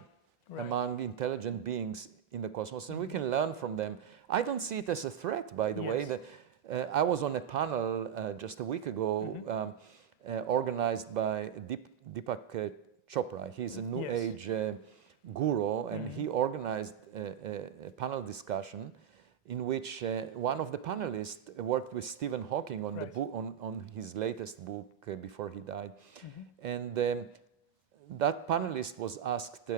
among intelligent beings in the cosmos, and we can learn from them. I don't see it as a threat, by the way. I was on a panel just a week ago organized by Deepak Chopra. He's a New Age guru, and he organized a panel discussion in which one of the panelists worked with Stephen Hawking on the book, on his latest book before he died. And that panelist was asked,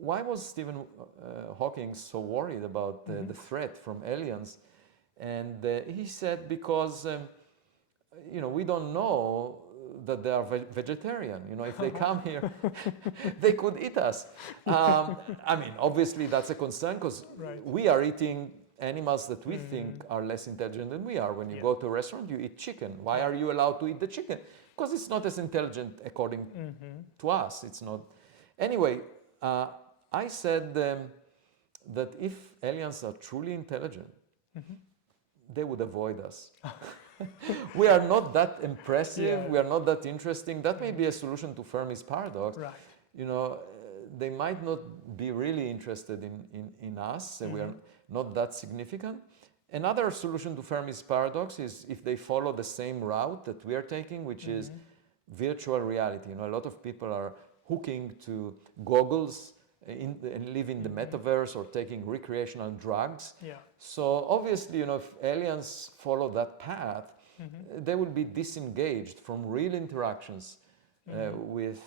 why was Stephen Hawking so worried about the threat from aliens? And he said, because you know, we don't know that they are vegetarian. You know, if they come here, they could eat us. I mean, obviously that's a concern, because we are eating animals that we think are less intelligent than we are. When you go to a restaurant, you eat chicken. Why are you allowed to eat the chicken? Because it's not as intelligent according to us. It's not. Anyway, I said that if aliens are truly intelligent, they would avoid us. We are not that impressive. We are not that interesting. That may be a solution to Fermi's paradox. You know, they might not be really interested in us, we are not that significant. Another solution to Fermi's paradox is if they follow the same route that we are taking, which is virtual reality. You know, a lot of people are hooking to goggles and live in the metaverse or taking recreational drugs. Yeah. So obviously, you know, if aliens follow that path, they will be disengaged from real interactions with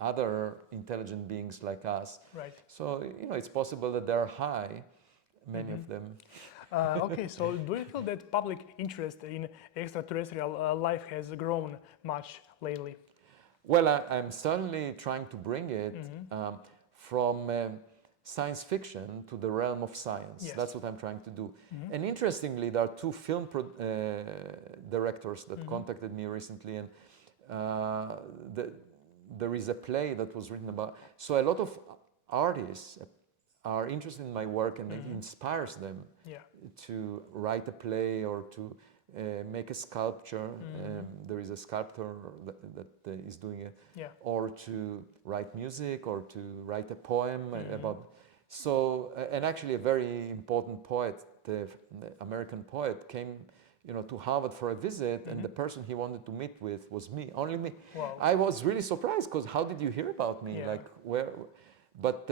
other intelligent beings like us. Right. So, you know, it's possible that they're high, many of them. Okay, so do you feel that public interest in extraterrestrial life has grown much lately? Well, I'm certainly trying to bring it from science fiction to the realm of science. Yes. That's what I'm trying to do. And interestingly, there are two film directors that contacted me recently, and there is a play that was written about. So a lot of artists are interested in my work, and it inspires them to write a play or to make a sculpture. There is a sculptor that is doing it, or to write music, or to write a poem about. So, and actually, a very important poet, the American poet, came, you know, to Harvard for a visit, and the person he wanted to meet with was me, only me. Wow. I was really surprised because how did you hear about me? Yeah. Like where? But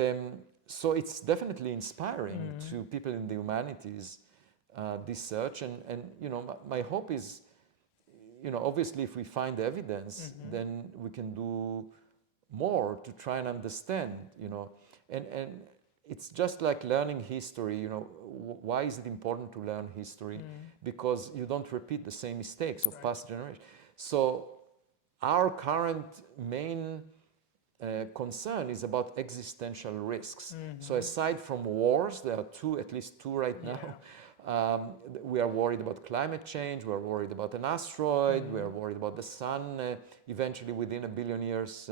so it's definitely inspiring to people in the humanities, this search, and you know, my hope is, you know, obviously if we find evidence, then we can do more to try and understand, you know, and it's just like learning history, you know, why is it important to learn history? Because you don't repeat the same mistakes of past generations. So our current main concern is about existential risks. So aside from wars, there are at least two right now. We are worried about climate change, we are worried about an asteroid, we are worried about the sun eventually within 1 billion years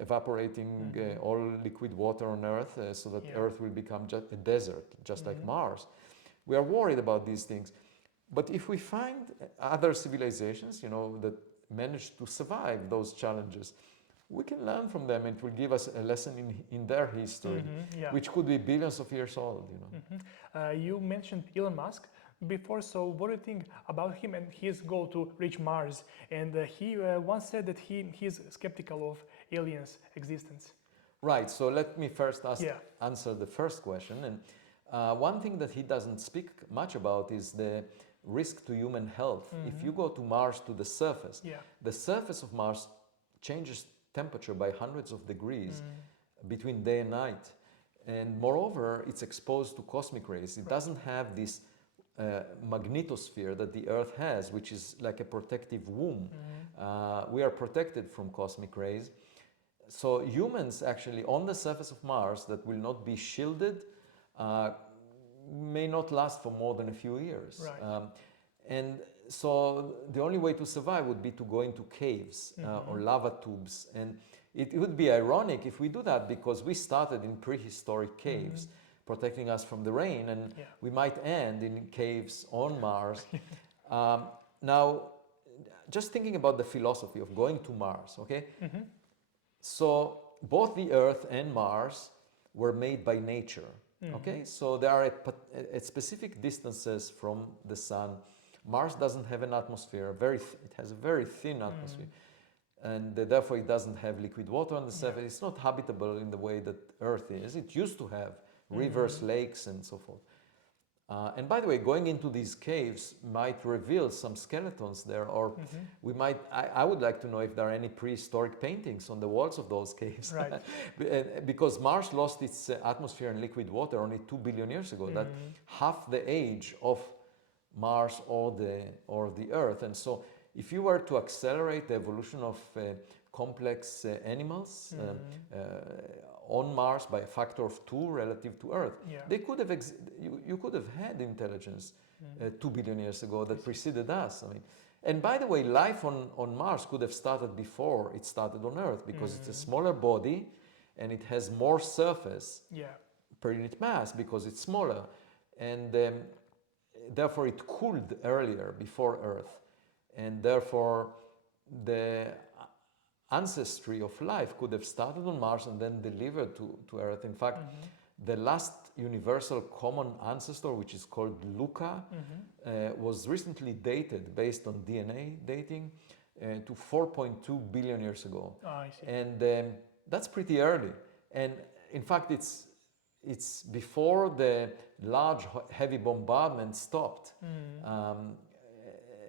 evaporating all liquid water on Earth so that Earth will become just a desert, just like Mars. We are worried about these things. But if we find other civilizations, you know, that manage to survive those challenges, we can learn from them. It will give us a lesson in their history, which could be billions of years old, you know. You mentioned Elon Musk before, so what do you think about him and his goal to reach Mars? And he once said that he's skeptical of aliens' existence. Right, so let me first answer the first question. And one thing that he doesn't speak much about is the risk to human health. If you go to Mars, to the surface of Mars changes temperature by hundreds of degrees between day and night. And moreover, it's exposed to cosmic rays. It doesn't have this magnetosphere that the Earth has, which is like a protective womb. We are protected from cosmic rays. So humans actually on the surface of Mars that will not be shielded may not last for more than a few years. Right. And so the only way to survive would be to go into caves or lava tubes. And it would be ironic if we do that, because we started in prehistoric caves protecting us from the rain, and we might end in caves on Mars. Now, just thinking about the philosophy of going to Mars, okay? So both the Earth and Mars were made by nature, okay? So there are at specific distances from the sun. Mars doesn't have an atmosphere, it has a very thin atmosphere. And therefore it doesn't have liquid water on the surface. It's not habitable in the way that Earth is. It used to have rivers, lakes, and so forth. And by the way, going into these caves might reveal some skeletons there, or we might, I would like to know if there are any prehistoric paintings on the walls of those caves. Right. Because Mars lost its atmosphere and liquid water only 2 billion years ago. That's half the age of Mars or the Earth. And so if you were to accelerate the evolution of complex animals on Mars by a factor of 2 relative to Earth, they could have you could have had intelligence 2 billion years ago that preceded us. I mean, and by the way, life on Mars could have started before it started on Earth, because it's a smaller body and it has more surface per unit mass because it's smaller, and therefore it cooled earlier before Earth, and therefore the ancestry of life could have started on Mars and then delivered to Earth. In fact, the last universal common ancestor, which is called Luca, was recently dated based on DNA dating to 4.2 billion years ago. Oh, I see. And that's pretty early. And in fact, it's before the large heavy bombardment stopped.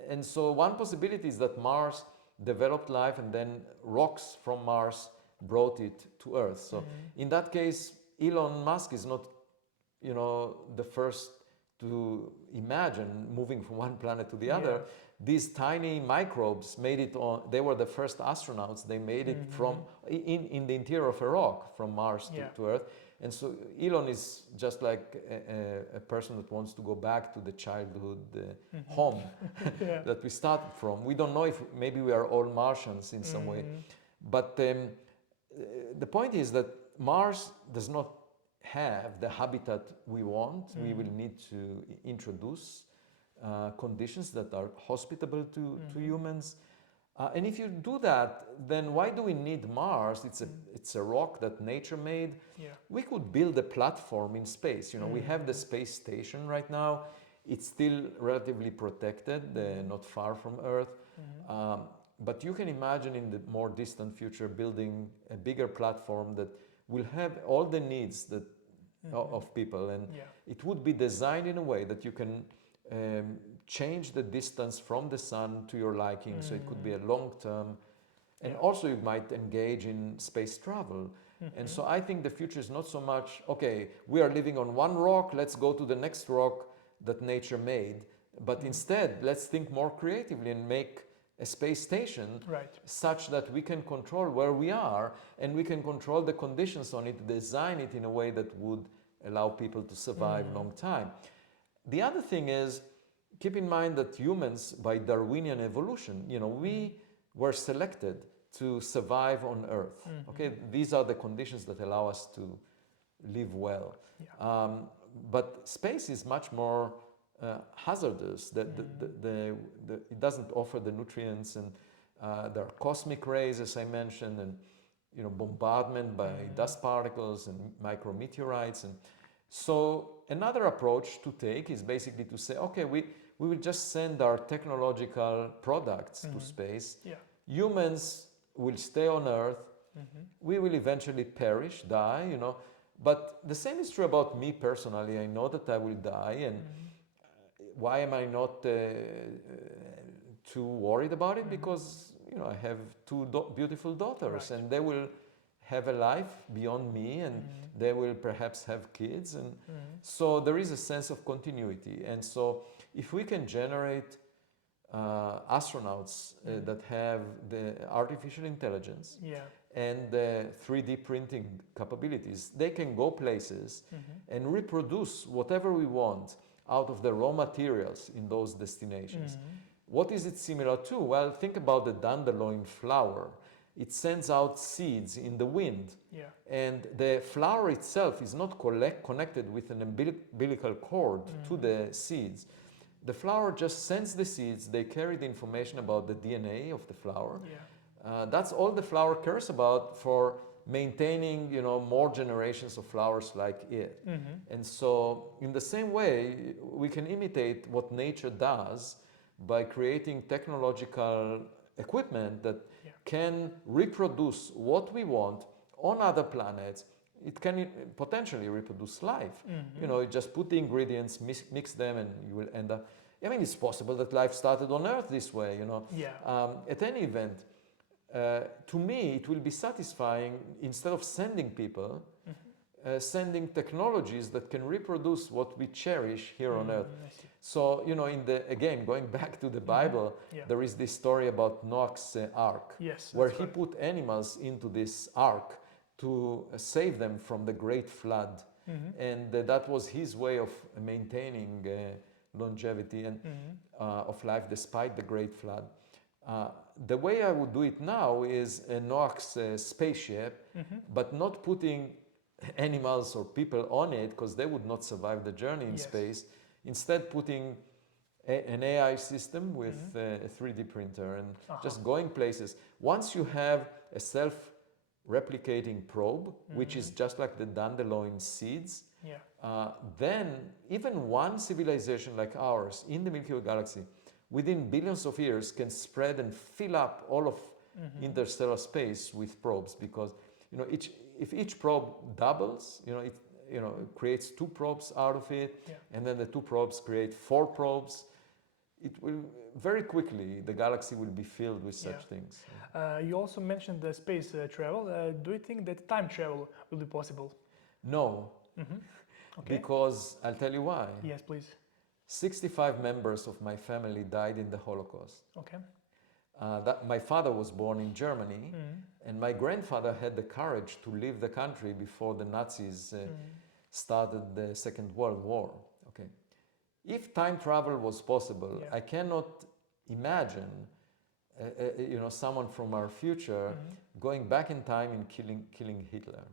And so one possibility is that Mars developed life and then rocks from Mars brought it to Earth. So in that case, Elon Musk is not, the first to imagine moving from one planet to the other. These tiny microbes made it on, they were the first astronauts, they made it from, in the interior of a rock from Mars to Earth. And so Elon is just like a person that wants to go back to the childhood home that we started from. We don't know if maybe we are all Martians in some way. But the point is that Mars does not have the habitat we want. We will need to introduce conditions that are hospitable to humans. And if you do that, then why do we need Mars? It's a rock that nature made. We could build a platform in space. We have the space station right now. It's still relatively protected, not far from Earth. But you can imagine in the more distant future building a bigger platform that will have all the needs that of people, and it would be designed in a way that you can change the distance from the sun to your liking, so it could be a long term, and also you might engage in space travel. And so I think the future is not so much, okay, we are living on one rock, let's go to the next rock that nature made, but instead let's think more creatively and make a space station such that we can control where we are and we can control the conditions on it, design it in a way that would allow people to survive a long time. The other thing is, keep in mind that humans, by Darwinian evolution, we were selected to survive on Earth. Okay, these are the conditions that allow us to live well. But space is much more hazardous. It doesn't offer the nutrients, and there are cosmic rays, as I mentioned, and bombardment by dust particles and micrometeorites. And so another approach to take is basically to say, okay, we will just send our technological products to space. Humans will stay on Earth. We will eventually perish, die, But the same is true about me personally. I know that I will die, and why am I not too worried about it? Because I have two beautiful daughters, and they will have a life beyond me, and they will perhaps have kids, and so there is a sense of continuity. And so if we can generate astronauts that have the artificial intelligence and the 3D printing capabilities, they can go places and reproduce whatever we want out of the raw materials in those destinations. What is it similar to? Well, think about the dandelion flower. It sends out seeds in the wind, and the flower itself is not connected with an umbilical cord to the seeds. The flower just sends the seeds. They carry the information about the DNA of the flower. That's all the flower cares about for maintaining, more generations of flowers like it. And so in the same way, we can imitate what nature does by creating technological equipment that can reproduce what we want on other planets. It can potentially reproduce life. You just put the ingredients, mix them, and you will end up. It's possible that life started on Earth this way, At any event, to me, it will be satisfying, instead of sending people, sending technologies that can reproduce what we cherish here on Earth. So, again, going back to the Bible, there is this story about Noah's Ark, where he put animals into this ark to save them from the great flood. And that was his way of maintaining longevity and of life despite the great flood. The way I would do it now is a Noah's spaceship, but not putting animals or people on it, because they would not survive the journey in space. Instead, putting an AI system with a 3D printer and just going places. Once you have a self-replicating probe, which is just like the dandelion seeds, then even one civilization like ours in the Milky Way galaxy, within billions of years, can spread and fill up all of interstellar space with probes, because if each probe doubles, it creates 2 probes out of it, and then the 2 probes create 4 probes. It will very quickly, the galaxy will be filled with such things. You also mentioned the space travel. Do you think that time travel will be possible? No, because I'll tell you why. Yes, please. 65 members of my family died in the Holocaust. Okay. My father was born in Germany, and my grandfather had the courage to leave the country before the Nazis started the Second World War. Okay. If time travel was possible, I cannot imagine someone from our future going back in time and killing Hitler.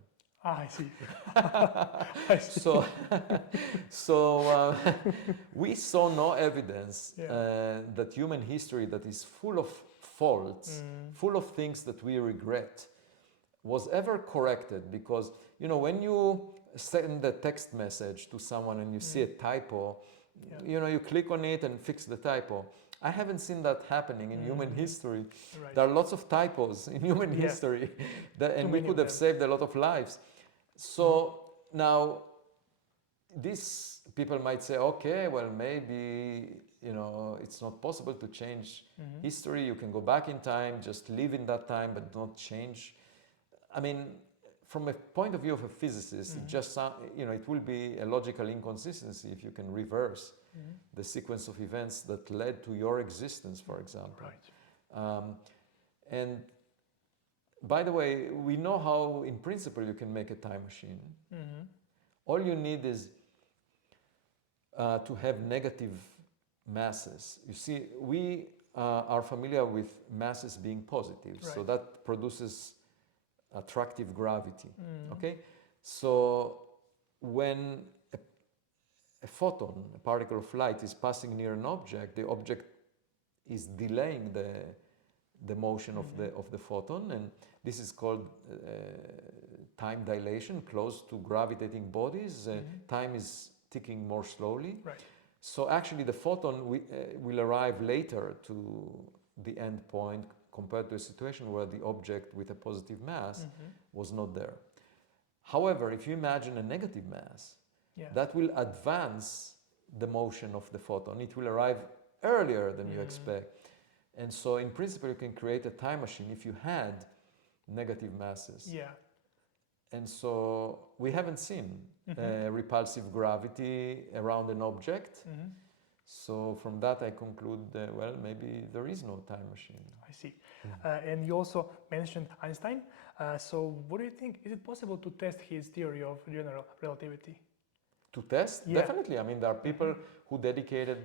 I see. So we saw no evidence that human history, that is full of faults, full of things that we regret, was ever corrected. Because when you send a text message to someone and you see a typo, you click on it and fix the typo. I haven't seen that happening in human history. Right. There are lots of typos in human history, and we could have saved a lot of lives. So now, these people might say, okay, well, maybe it's not possible to change history. You can go back in time, just live in that time, but not change. I mean, from a point of view of a physicist, it just it will be a logical inconsistency if you can reverse the sequence of events that led to your existence, for example. Right. And by the way, we know how, in principle, you can make a time machine. All you need is to have negative masses. You see, we are familiar with masses being positive, so that produces attractive gravity. Okay, so when a photon, a particle of light, is passing near an object, the object is delaying the motion of the photon, and this is called time dilation. Close to gravitating bodies, time is ticking more slowly. Right. So actually the photon will arrive later to the end point compared to a situation where the object with a positive mass was not there. However, if you imagine a negative mass, that will advance the motion of the photon. It will arrive earlier than you expect. And so in principle, you can create a time machine if you had negative masses. Yeah. And so we haven't seen repulsive gravity around an object. So from that I conclude, well, maybe there is no time machine. I see. And you also mentioned Einstein. So what do you think? Is it possible to test his theory of general relativity? To test? Definitely. I mean, there are people who dedicated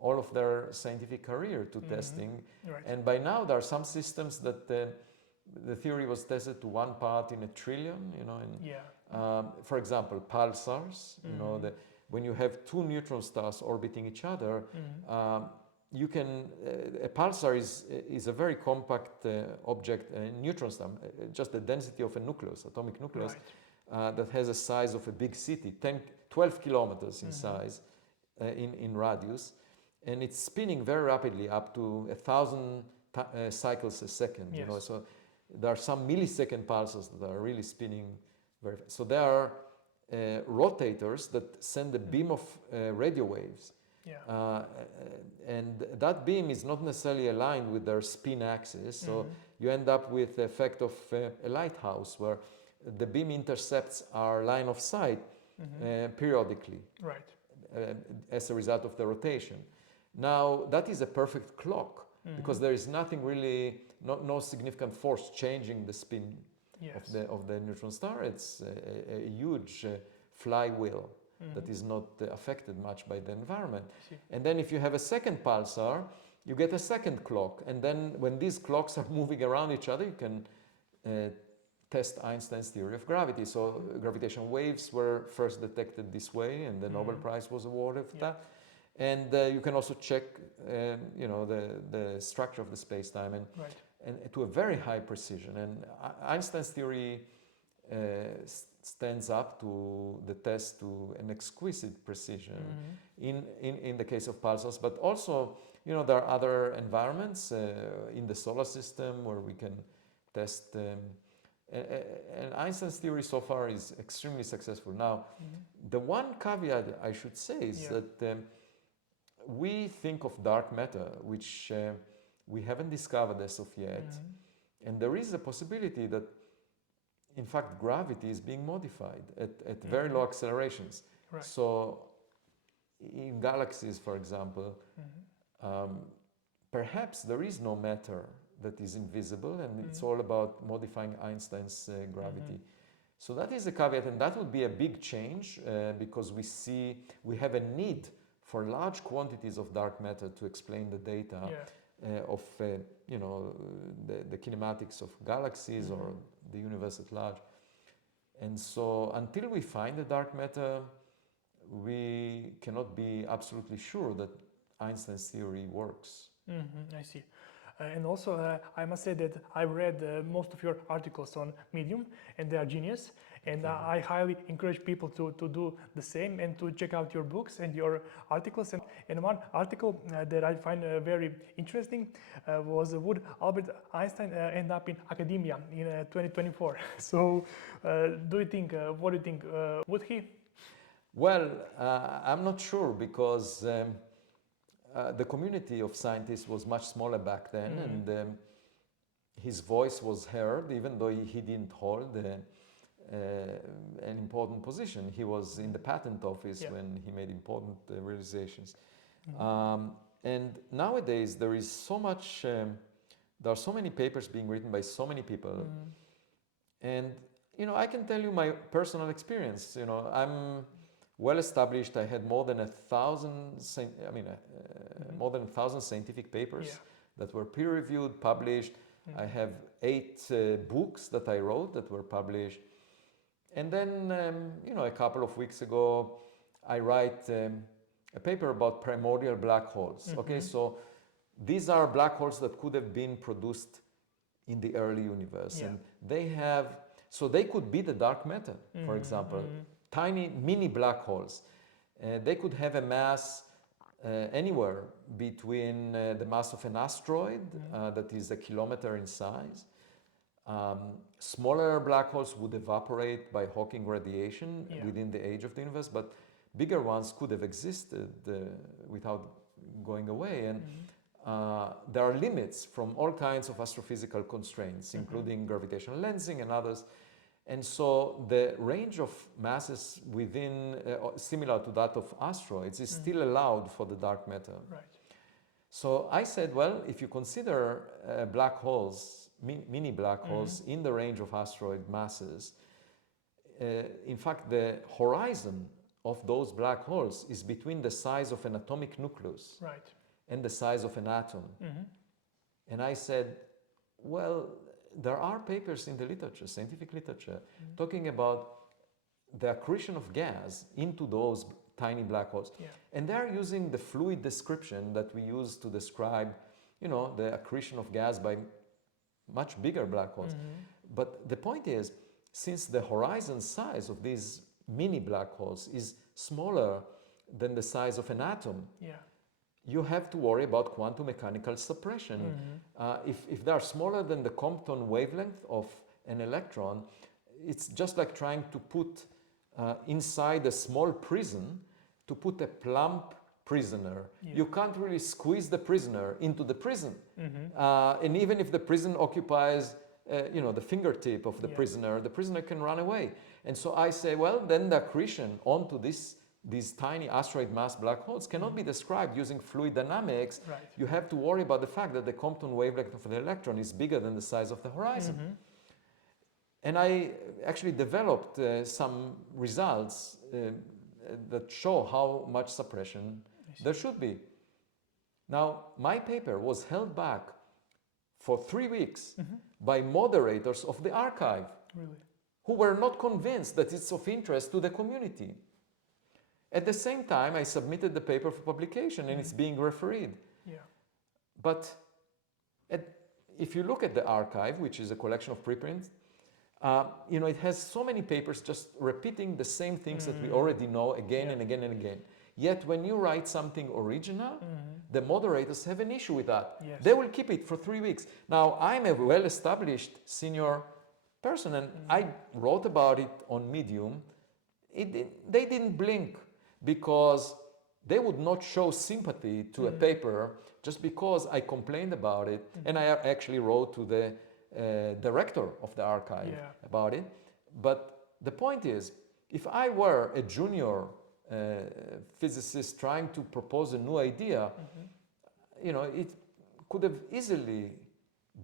all of their scientific career to testing. Right. And by now there are some systems that the theory was tested to 1 part in a trillion, for example, pulsars, when you have 2 neutron stars orbiting each other, you can, a pulsar is a very compact object, a neutron star, just the density of a nucleus, atomic nucleus, that has a size of a big city, 12 kilometers in size, in radius, and it's spinning very rapidly, up to 1,000 cycles a second. So there are some millisecond pulsars that are really spinning very fast. So there are rotators that send a beam of radio waves, and that beam is not necessarily aligned with their spin axis, so you end up with the effect of a lighthouse, where the beam intercepts our line of sight periodically, as a result of the rotation. Now, that is a perfect clock, because there is nothing really, no significant force changing the spin of the neutron star. It's a huge flywheel that is not affected much by the environment. And then if you have a second pulsar, you get a second clock. And then when these clocks are moving around each other, you can test Einstein's theory of gravity. So gravitational waves were first detected this way, and the Nobel Prize was awarded for that. And you can also check, the structure of the space-time, Right. and to a very high precision. And Einstein's theory stands up to the test to an exquisite precision in the case of pulsars, but also, there are other environments in the solar system where we can test. And Einstein's theory so far is extremely successful. Now, the one caveat I should say is that we think of dark matter, which we haven't discovered as of yet, and there is a possibility that, in fact, gravity is being modified at very low accelerations. Right. So, in galaxies, for example, perhaps there is no matter that is invisible, and it's all about modifying Einstein's gravity. So that is a caveat, and that would be a big change because we have a need for large quantities of dark matter to explain the data of the kinematics of galaxies or the universe at large. And so until we find the dark matter, we cannot be absolutely sure that Einstein's theory works. I see. And also, I must say that I read most of your articles on Medium, and they are genius. And I highly encourage people to do the same and to check out your books and your articles. And one article that I find very interesting was, would Albert Einstein end up in academia in 2024? So, what do you think? Would he? Well, I'm not sure because the community of scientists was much smaller back then, and his voice was heard, even though he didn't hold an important position. He was in the patent office when he made important realizations. And nowadays there is so much, there are so many papers being written by so many people. And, I can tell you my personal experience. I'm well established. I had more than 1,000, more than 1,000 scientific papers that were peer-reviewed, published. I have 8 books that I wrote that were published. And then, a couple of weeks ago, I write a paper about primordial black holes. Okay, so these are black holes that could have been produced in the early universe, and they could be the dark matter, for example, tiny mini black holes. They could have a mass anywhere between the mass of an asteroid that is a kilometer in size. Smaller black holes would evaporate by Hawking radiation within the age of the universe, but bigger ones could have existed without going away. And there are limits from all kinds of astrophysical constraints, including gravitational lensing and others. And so the range of masses within, similar to that of asteroids, is still allowed for the dark matter. Right. So I said, well, if you consider black holes, mini black holes in the range of asteroid masses, in fact, the horizon of those black holes is between the size of an atomic nucleus and the size of an atom. And I said, well, there are papers in the literature, scientific literature, talking about the accretion of gas into those tiny black holes. And they're using the fluid description that we use to describe, the accretion of gas by much bigger black holes. But the point is, since the horizon size of these mini black holes is smaller than the size of an atom, you have to worry about quantum mechanical suppression. If they are smaller than the Compton wavelength of an electron, it's just like trying to put inside a small prison, to put a plump prisoner. You can't really squeeze the prisoner into the prison. And even if the prison occupies the fingertip of the prisoner can run away. And so I say, well, then the accretion onto these tiny asteroid mass black holes cannot be described using fluid dynamics. You have to worry about the fact that the Compton wavelength of the electron is bigger than the size of the horizon. And I actually developed some results that show how much suppression there should be. Now, my paper was held back for 3 weeks by moderators of the archive who were not convinced that it's of interest to the community. At the same time, I submitted the paper for publication and it's being refereed. Yeah. But if you look at the archive, which is a collection of preprints, you know, it has so many papers just repeating the same things that we already know again and again and again. Yet when you write something original, the moderators have an issue with that. Yes. They will keep it for 3 weeks. Now, I'm a well-established senior person and I wrote about it on Medium. They didn't blink because they would not show sympathy to a paper just because I complained about it. And I actually wrote to the director of the archive about it. But the point is, if I were a junior physicist trying to propose a new idea, you know, it could have easily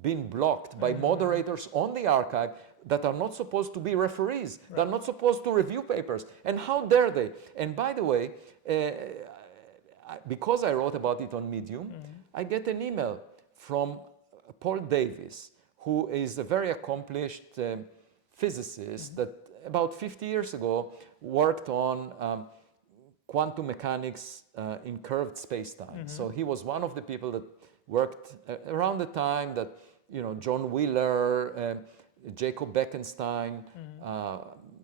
been blocked by moderators on the archive that are not supposed to be referees, they're not supposed to review papers. And how dare they? And by the way, because I wrote about it on Medium, I get an email from Paul Davies, who is a very accomplished physicist that about 50 years ago worked on quantum mechanics in curved space-time. So he was one of the people that worked around the time that, you know, John Wheeler, Jacob Bekenstein,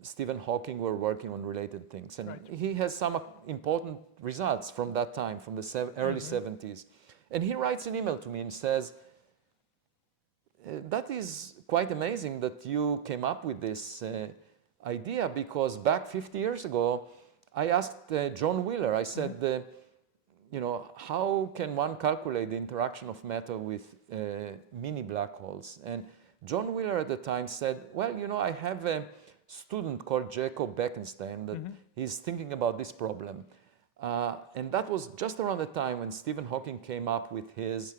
Stephen Hawking were working on related things. And he has some important results from that time, from the early 70s. And he writes an email to me and says, that is quite amazing that you came up with this idea, because back 50 years ago, I asked John Wheeler, I said, you know, how can one calculate the interaction of matter with mini black holes? And John Wheeler at the time said, well, you know, I have a student called Jacob Bekenstein that he's thinking about this problem. And that was just around the time when Stephen Hawking came up with his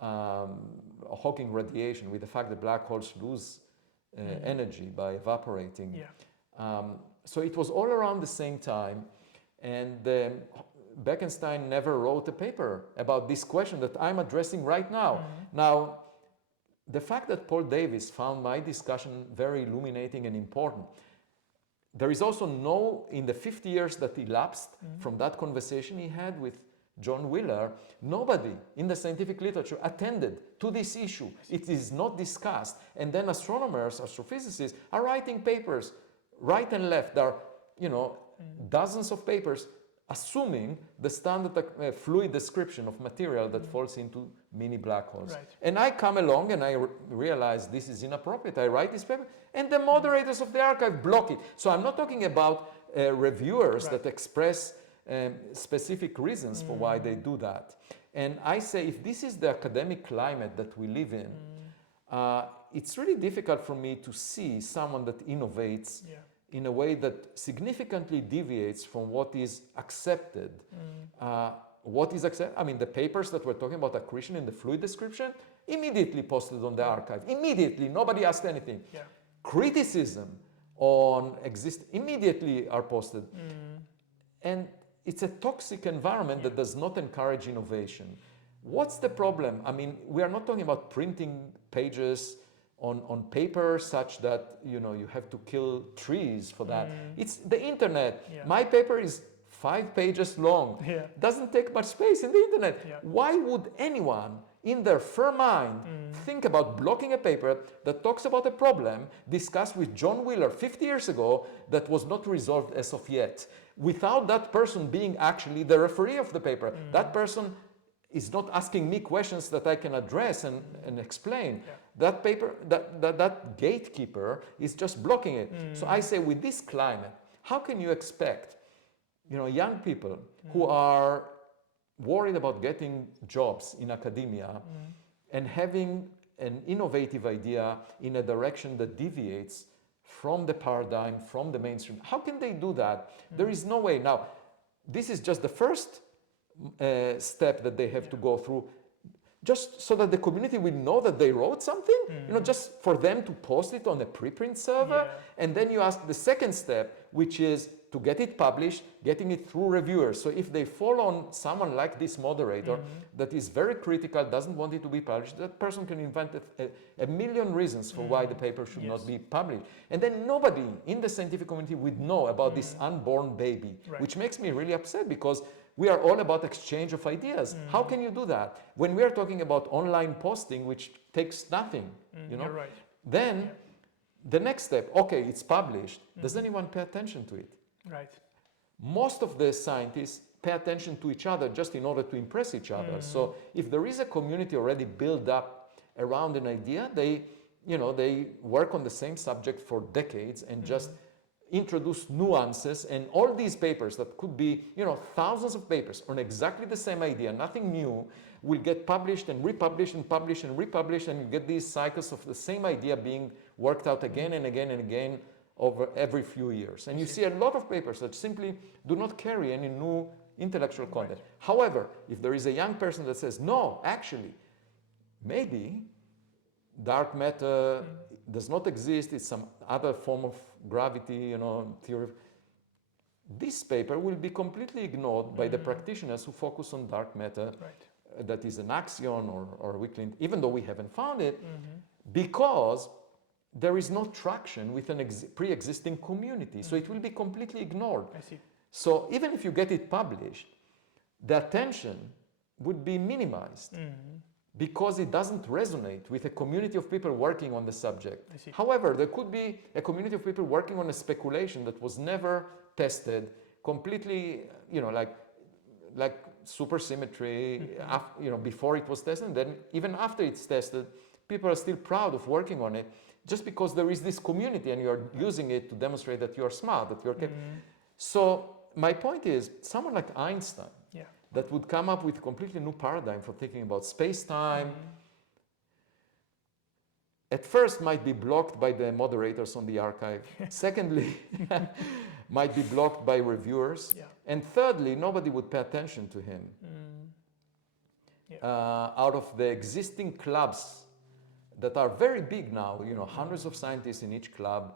Hawking radiation, with the fact that black holes lose energy by evaporating. So it was all around the same time, and Bekenstein never wrote a paper about this question that I'm addressing right now. Now, the fact that Paul Davies found my discussion very illuminating and important, there is also no, in the 50 years that elapsed from that conversation he had with John Wheeler, nobody in the scientific literature attended to this issue. It is not discussed. And then astronomers, astrophysicists are writing papers right and left. There are, you know, dozens of papers assuming the standard fluid description of material that falls into mini black holes. And I come along and I realize this is inappropriate. I write this paper and the moderators of the archive block it. So I'm not talking about reviewers that express specific reasons for why they do that. And I say, if this is the academic climate that we live in, it's really difficult for me to see someone that innovates in a way that significantly deviates from what is accepted. What is accepted? I mean, the papers that we're talking about accretion in the fluid description, immediately posted on the archive. Immediately, nobody asked anything. Criticism on immediately are posted. And it's a toxic environment that does not encourage innovation. What's the problem? I mean, we are not talking about printing pages on paper such that, you know, you have to kill trees for that. It's the internet. My paper is 5 pages long. Doesn't take much space in the internet. Why would anyone in their fair mind think about blocking a paper that talks about a problem discussed with John Wheeler 50 years ago that was not resolved as of yet, without that person being actually the referee of the paper? That person is not asking me questions that I can address and explain. That paper, that gatekeeper is just blocking it. So I say, with this climate, how can you expect, you know, young people who are worried about getting jobs in academia and having an innovative idea in a direction that deviates from the paradigm, from the mainstream? How can they do that? There is no way. Now, this is just the first step that they have to go through, just so that the community will know that they wrote something, you know, just for them to post it on a preprint server. And then you ask the second step, which is to get it published, getting it through reviewers. So if they fall on someone like this moderator that is very critical, doesn't want it to be published, that person can invent a million reasons for why the paper should not be published. And then nobody in the scientific community would know about this unborn baby, which makes me really upset, because we are all about exchange of ideas. How can you do that? When we are talking about online posting, which takes nothing, you know, You're right. then the next step, okay, it's published. Does anyone pay attention to it? Right. Most of the scientists pay attention to each other just in order to impress each other. So if there is a community already built up around an idea, they work on the same subject for decades and just introduce nuances, and all these papers that could be, thousands of papers on exactly the same idea, nothing new, will get published and republished and published and republished, and you get these cycles of the same idea being worked out again and again and again over every few years. And you see a lot of papers that simply do not carry any new intellectual content. However, if there is a young person that says, no, actually, maybe dark matter does not exist, it's some other form of gravity, theory, this paper will be completely ignored by the practitioners who focus on dark matter. That is an axion or weakling, even though we haven't found it, because there is no traction with an pre-existing community. So it will be completely ignored. I see. So even if you get it published, the attention would be minimized because it doesn't resonate with a community of people working on the subject. However, there could be a community of people working on a speculation that was never tested, completely, like supersymmetry, before it was tested, and then even after it's tested, people are still proud of working on it, just because there is this community and you're using it to demonstrate that you're smart, that you're capable. So my point is, someone like Einstein, that would come up with a completely new paradigm for thinking about space-time, at first might be blocked by the moderators on the archive. Secondly, might be blocked by reviewers. And thirdly, nobody would pay attention to him. Out of the existing clubs that are very big now, hundreds of scientists in each club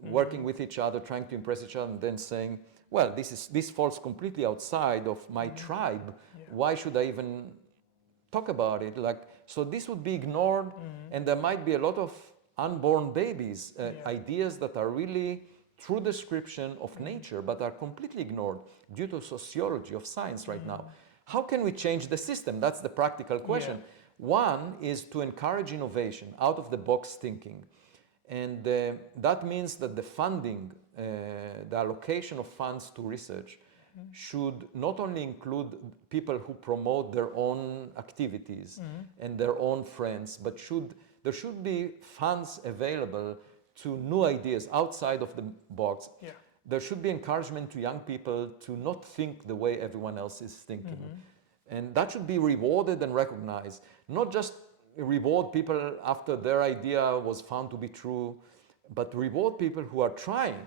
working with each other, trying to impress each other, and then saying, well, this falls completely outside of my tribe. Why should I even talk about it? So this would be ignored, and there might be a lot of unborn babies, ideas that are really true description of nature, but are completely ignored due to sociology of science right now. How can we change the system? That's the practical question. One is to encourage innovation, out-of-the-box thinking. And that means that the funding, the allocation of funds to research should not only include people who promote their own activities and their own friends, but there should be funds available to new ideas outside of the box. There should be encouragement to young people to not think the way everyone else is thinking. And that should be rewarded and recognized, not just reward people after their idea was found to be true, but reward people who are trying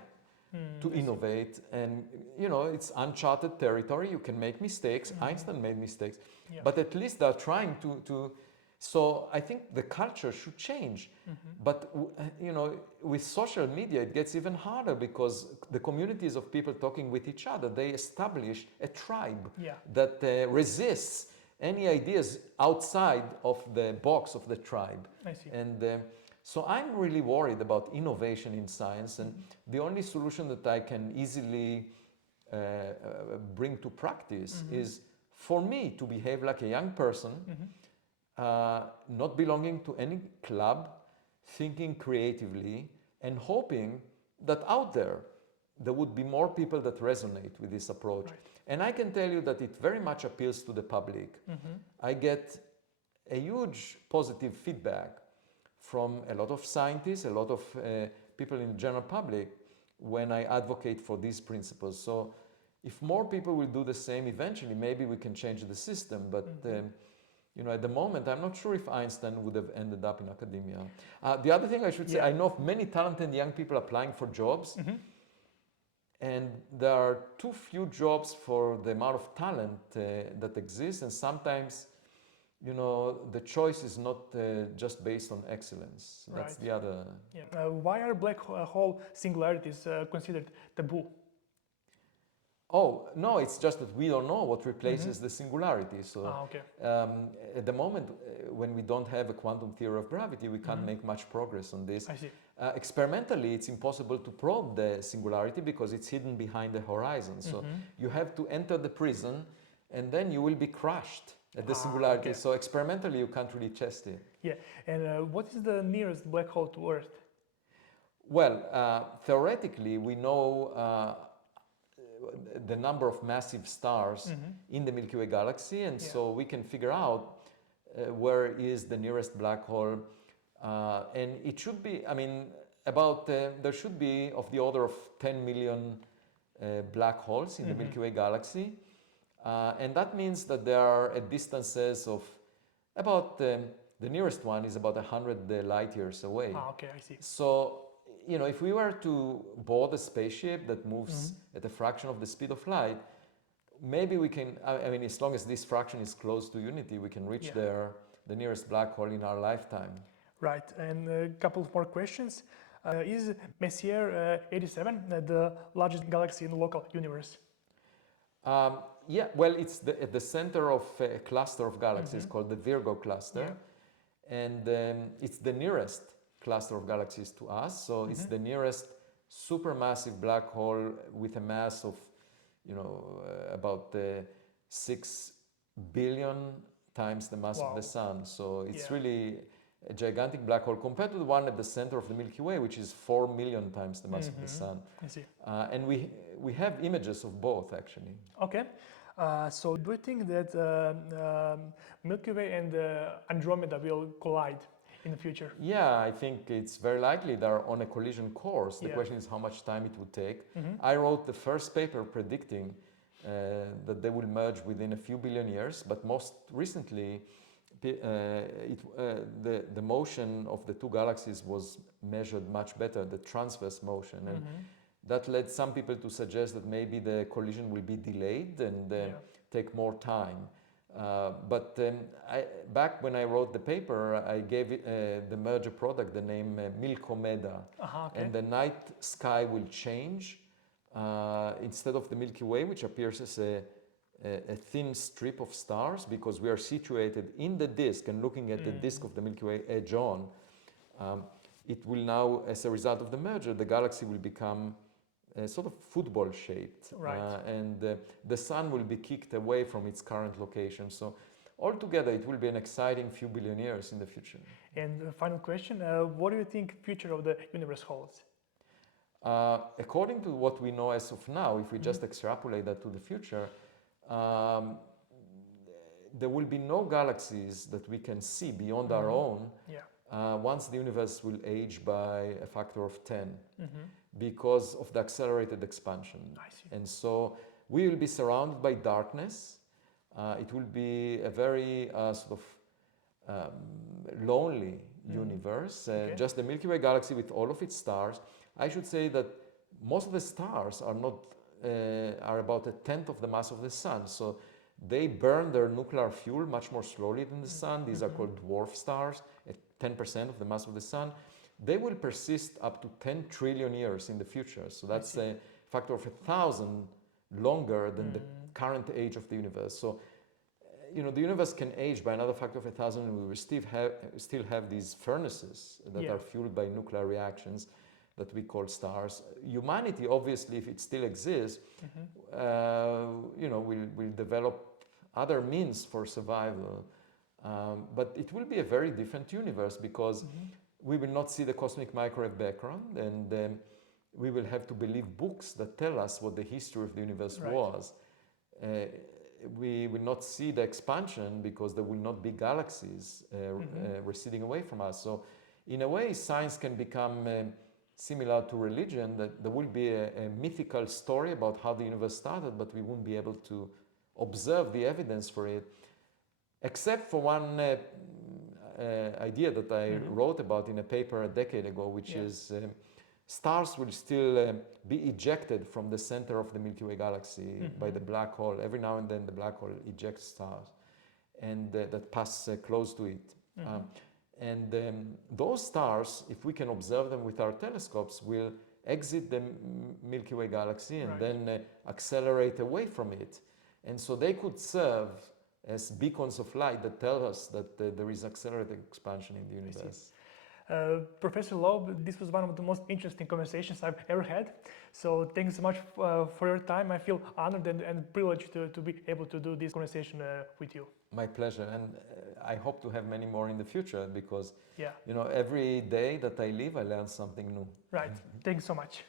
to innovate. And it's uncharted territory. You can make mistakes. Einstein made mistakes, but at least they're trying to. So I think the culture should change. But with social media, it gets even harder, because the communities of people talking with each other, they establish a tribe that resists any ideas outside of the box of the tribe. I see. And so I'm really worried about innovation in science, and the only solution that I can easily bring to practice is for me to behave like a young person, not belonging to any club, thinking creatively, and hoping that out there would be more people that resonate with this approach. And I can tell you that it very much appeals to the public. I get a huge positive feedback from a lot of scientists, a lot of people in the general public, when I advocate for these principles. So if more people will do the same, eventually maybe we can change the system. But at the moment, I'm not sure if Einstein would have ended up in academia. The other thing I should say, I know of many talented young people applying for jobs, and there are too few jobs for the amount of talent that exists, and sometimes you know, the choice is not just based on excellence. That's Right. the other. Yeah. Why are black hole singularities considered taboo? Oh, no, it's just that we don't know what replaces the singularity. So Okay. at the moment, when we don't have a quantum theory of gravity, we can't make much progress on this. I see. Experimentally, it's impossible to probe the singularity because it's hidden behind the horizon. So you have to enter the prison and then you will be crushed at the singularity. Okay. So experimentally, you can't really test it. Yeah. And what is the nearest black hole to Earth? Well, theoretically, we know the number of massive stars in the Milky Way galaxy, and so we can figure out where is the nearest black hole. And it should be, I mean, about, there should be of the order of 10 million black holes in the Milky Way galaxy. And that means that they are at distances of about, the nearest one is about 100 light years away. Okay, I see. So, you know, if we were to board a spaceship that moves at a fraction of the speed of light, maybe we can, I mean, as long as this fraction is close to unity, we can reach there, the nearest black hole in our lifetime. Right, and a couple more questions. Is Messier 87 the largest galaxy in the local universe? Yeah, well, it's at the center of a cluster of galaxies called the Virgo cluster. And it's the nearest cluster of galaxies to us. So it's the nearest supermassive black hole with a mass of, you know, about 6 billion times the mass of the sun. So it's really a gigantic black hole compared to the one at the center of the Milky Way, which is 4 million times the mass of the sun. I see. And we have images of both, actually. Okay. So do you think that Milky Way and Andromeda will collide in the future? Yeah, I think it's very likely they're on a collision course. The question is how much time it would take. I wrote the first paper predicting that they will merge within a few billion years, but most recently the motion of the two galaxies was measured much better, the transverse motion. And that led some people to suggest that maybe the collision will be delayed and take more time. But back when I wrote the paper, I gave it, the merger product the name Milkomeda. And the night sky will change. Instead of the Milky Way, which appears as a thin strip of stars, because we are situated in the disk and looking at the disk of the Milky Way edge on, it will now, as a result of the merger, the galaxy will become sort of football shaped, and the sun will be kicked away from its current location. So altogether it will be an exciting few billion years in the future. And the final question, what do you think future of the universe holds? According to what we know as of now, if we just extrapolate that to the future, there will be no galaxies that we can see beyond our own once the universe will age by a factor of 10. Because of the accelerated expansion. And so we will be surrounded by darkness. It will be a very sort of lonely universe, just the Milky Way galaxy with all of its stars. I should say that most of the stars are not are about 1/10 of the mass of the sun. So they burn their nuclear fuel much more slowly than the sun. These are called dwarf stars at 10% of the mass of the sun. They will persist up to 10 trillion years in the future. So that's a factor of 1,000 longer than the current age of the universe. So, you know, the universe can age by another factor of 1,000, and we will still have these furnaces that are fueled by nuclear reactions that we call stars. Humanity, obviously, if it still exists, you know, will develop other means for survival. But it will be a very different universe because we will not see the cosmic microwave background, and we will have to believe books that tell us what the history of the universe was. We will not see the expansion because there will not be galaxies receding away from us. So in a way, science can become similar to religion, that there will be a mythical story about how the universe started, but we won't be able to observe the evidence for it, except for one idea that I wrote about in a paper a decade ago, which is stars will still be ejected from the center of the Milky Way galaxy by the black hole. Every now and then the black hole ejects stars. and that pass close to it. Those stars, if we can observe them with our telescopes, will exit the Milky Way galaxy and then accelerate away from it. And so they could serve as beacons of light that tell us that there is accelerated expansion in the universe. Professor Loeb, this was one of the most interesting conversations I've ever had. So thanks so much for your time. I feel honored and privileged to be able to do this conversation with you. My pleasure, and I hope to have many more in the future because Yeah. you know, every day that I live, I learn something new. Right. Thanks so much.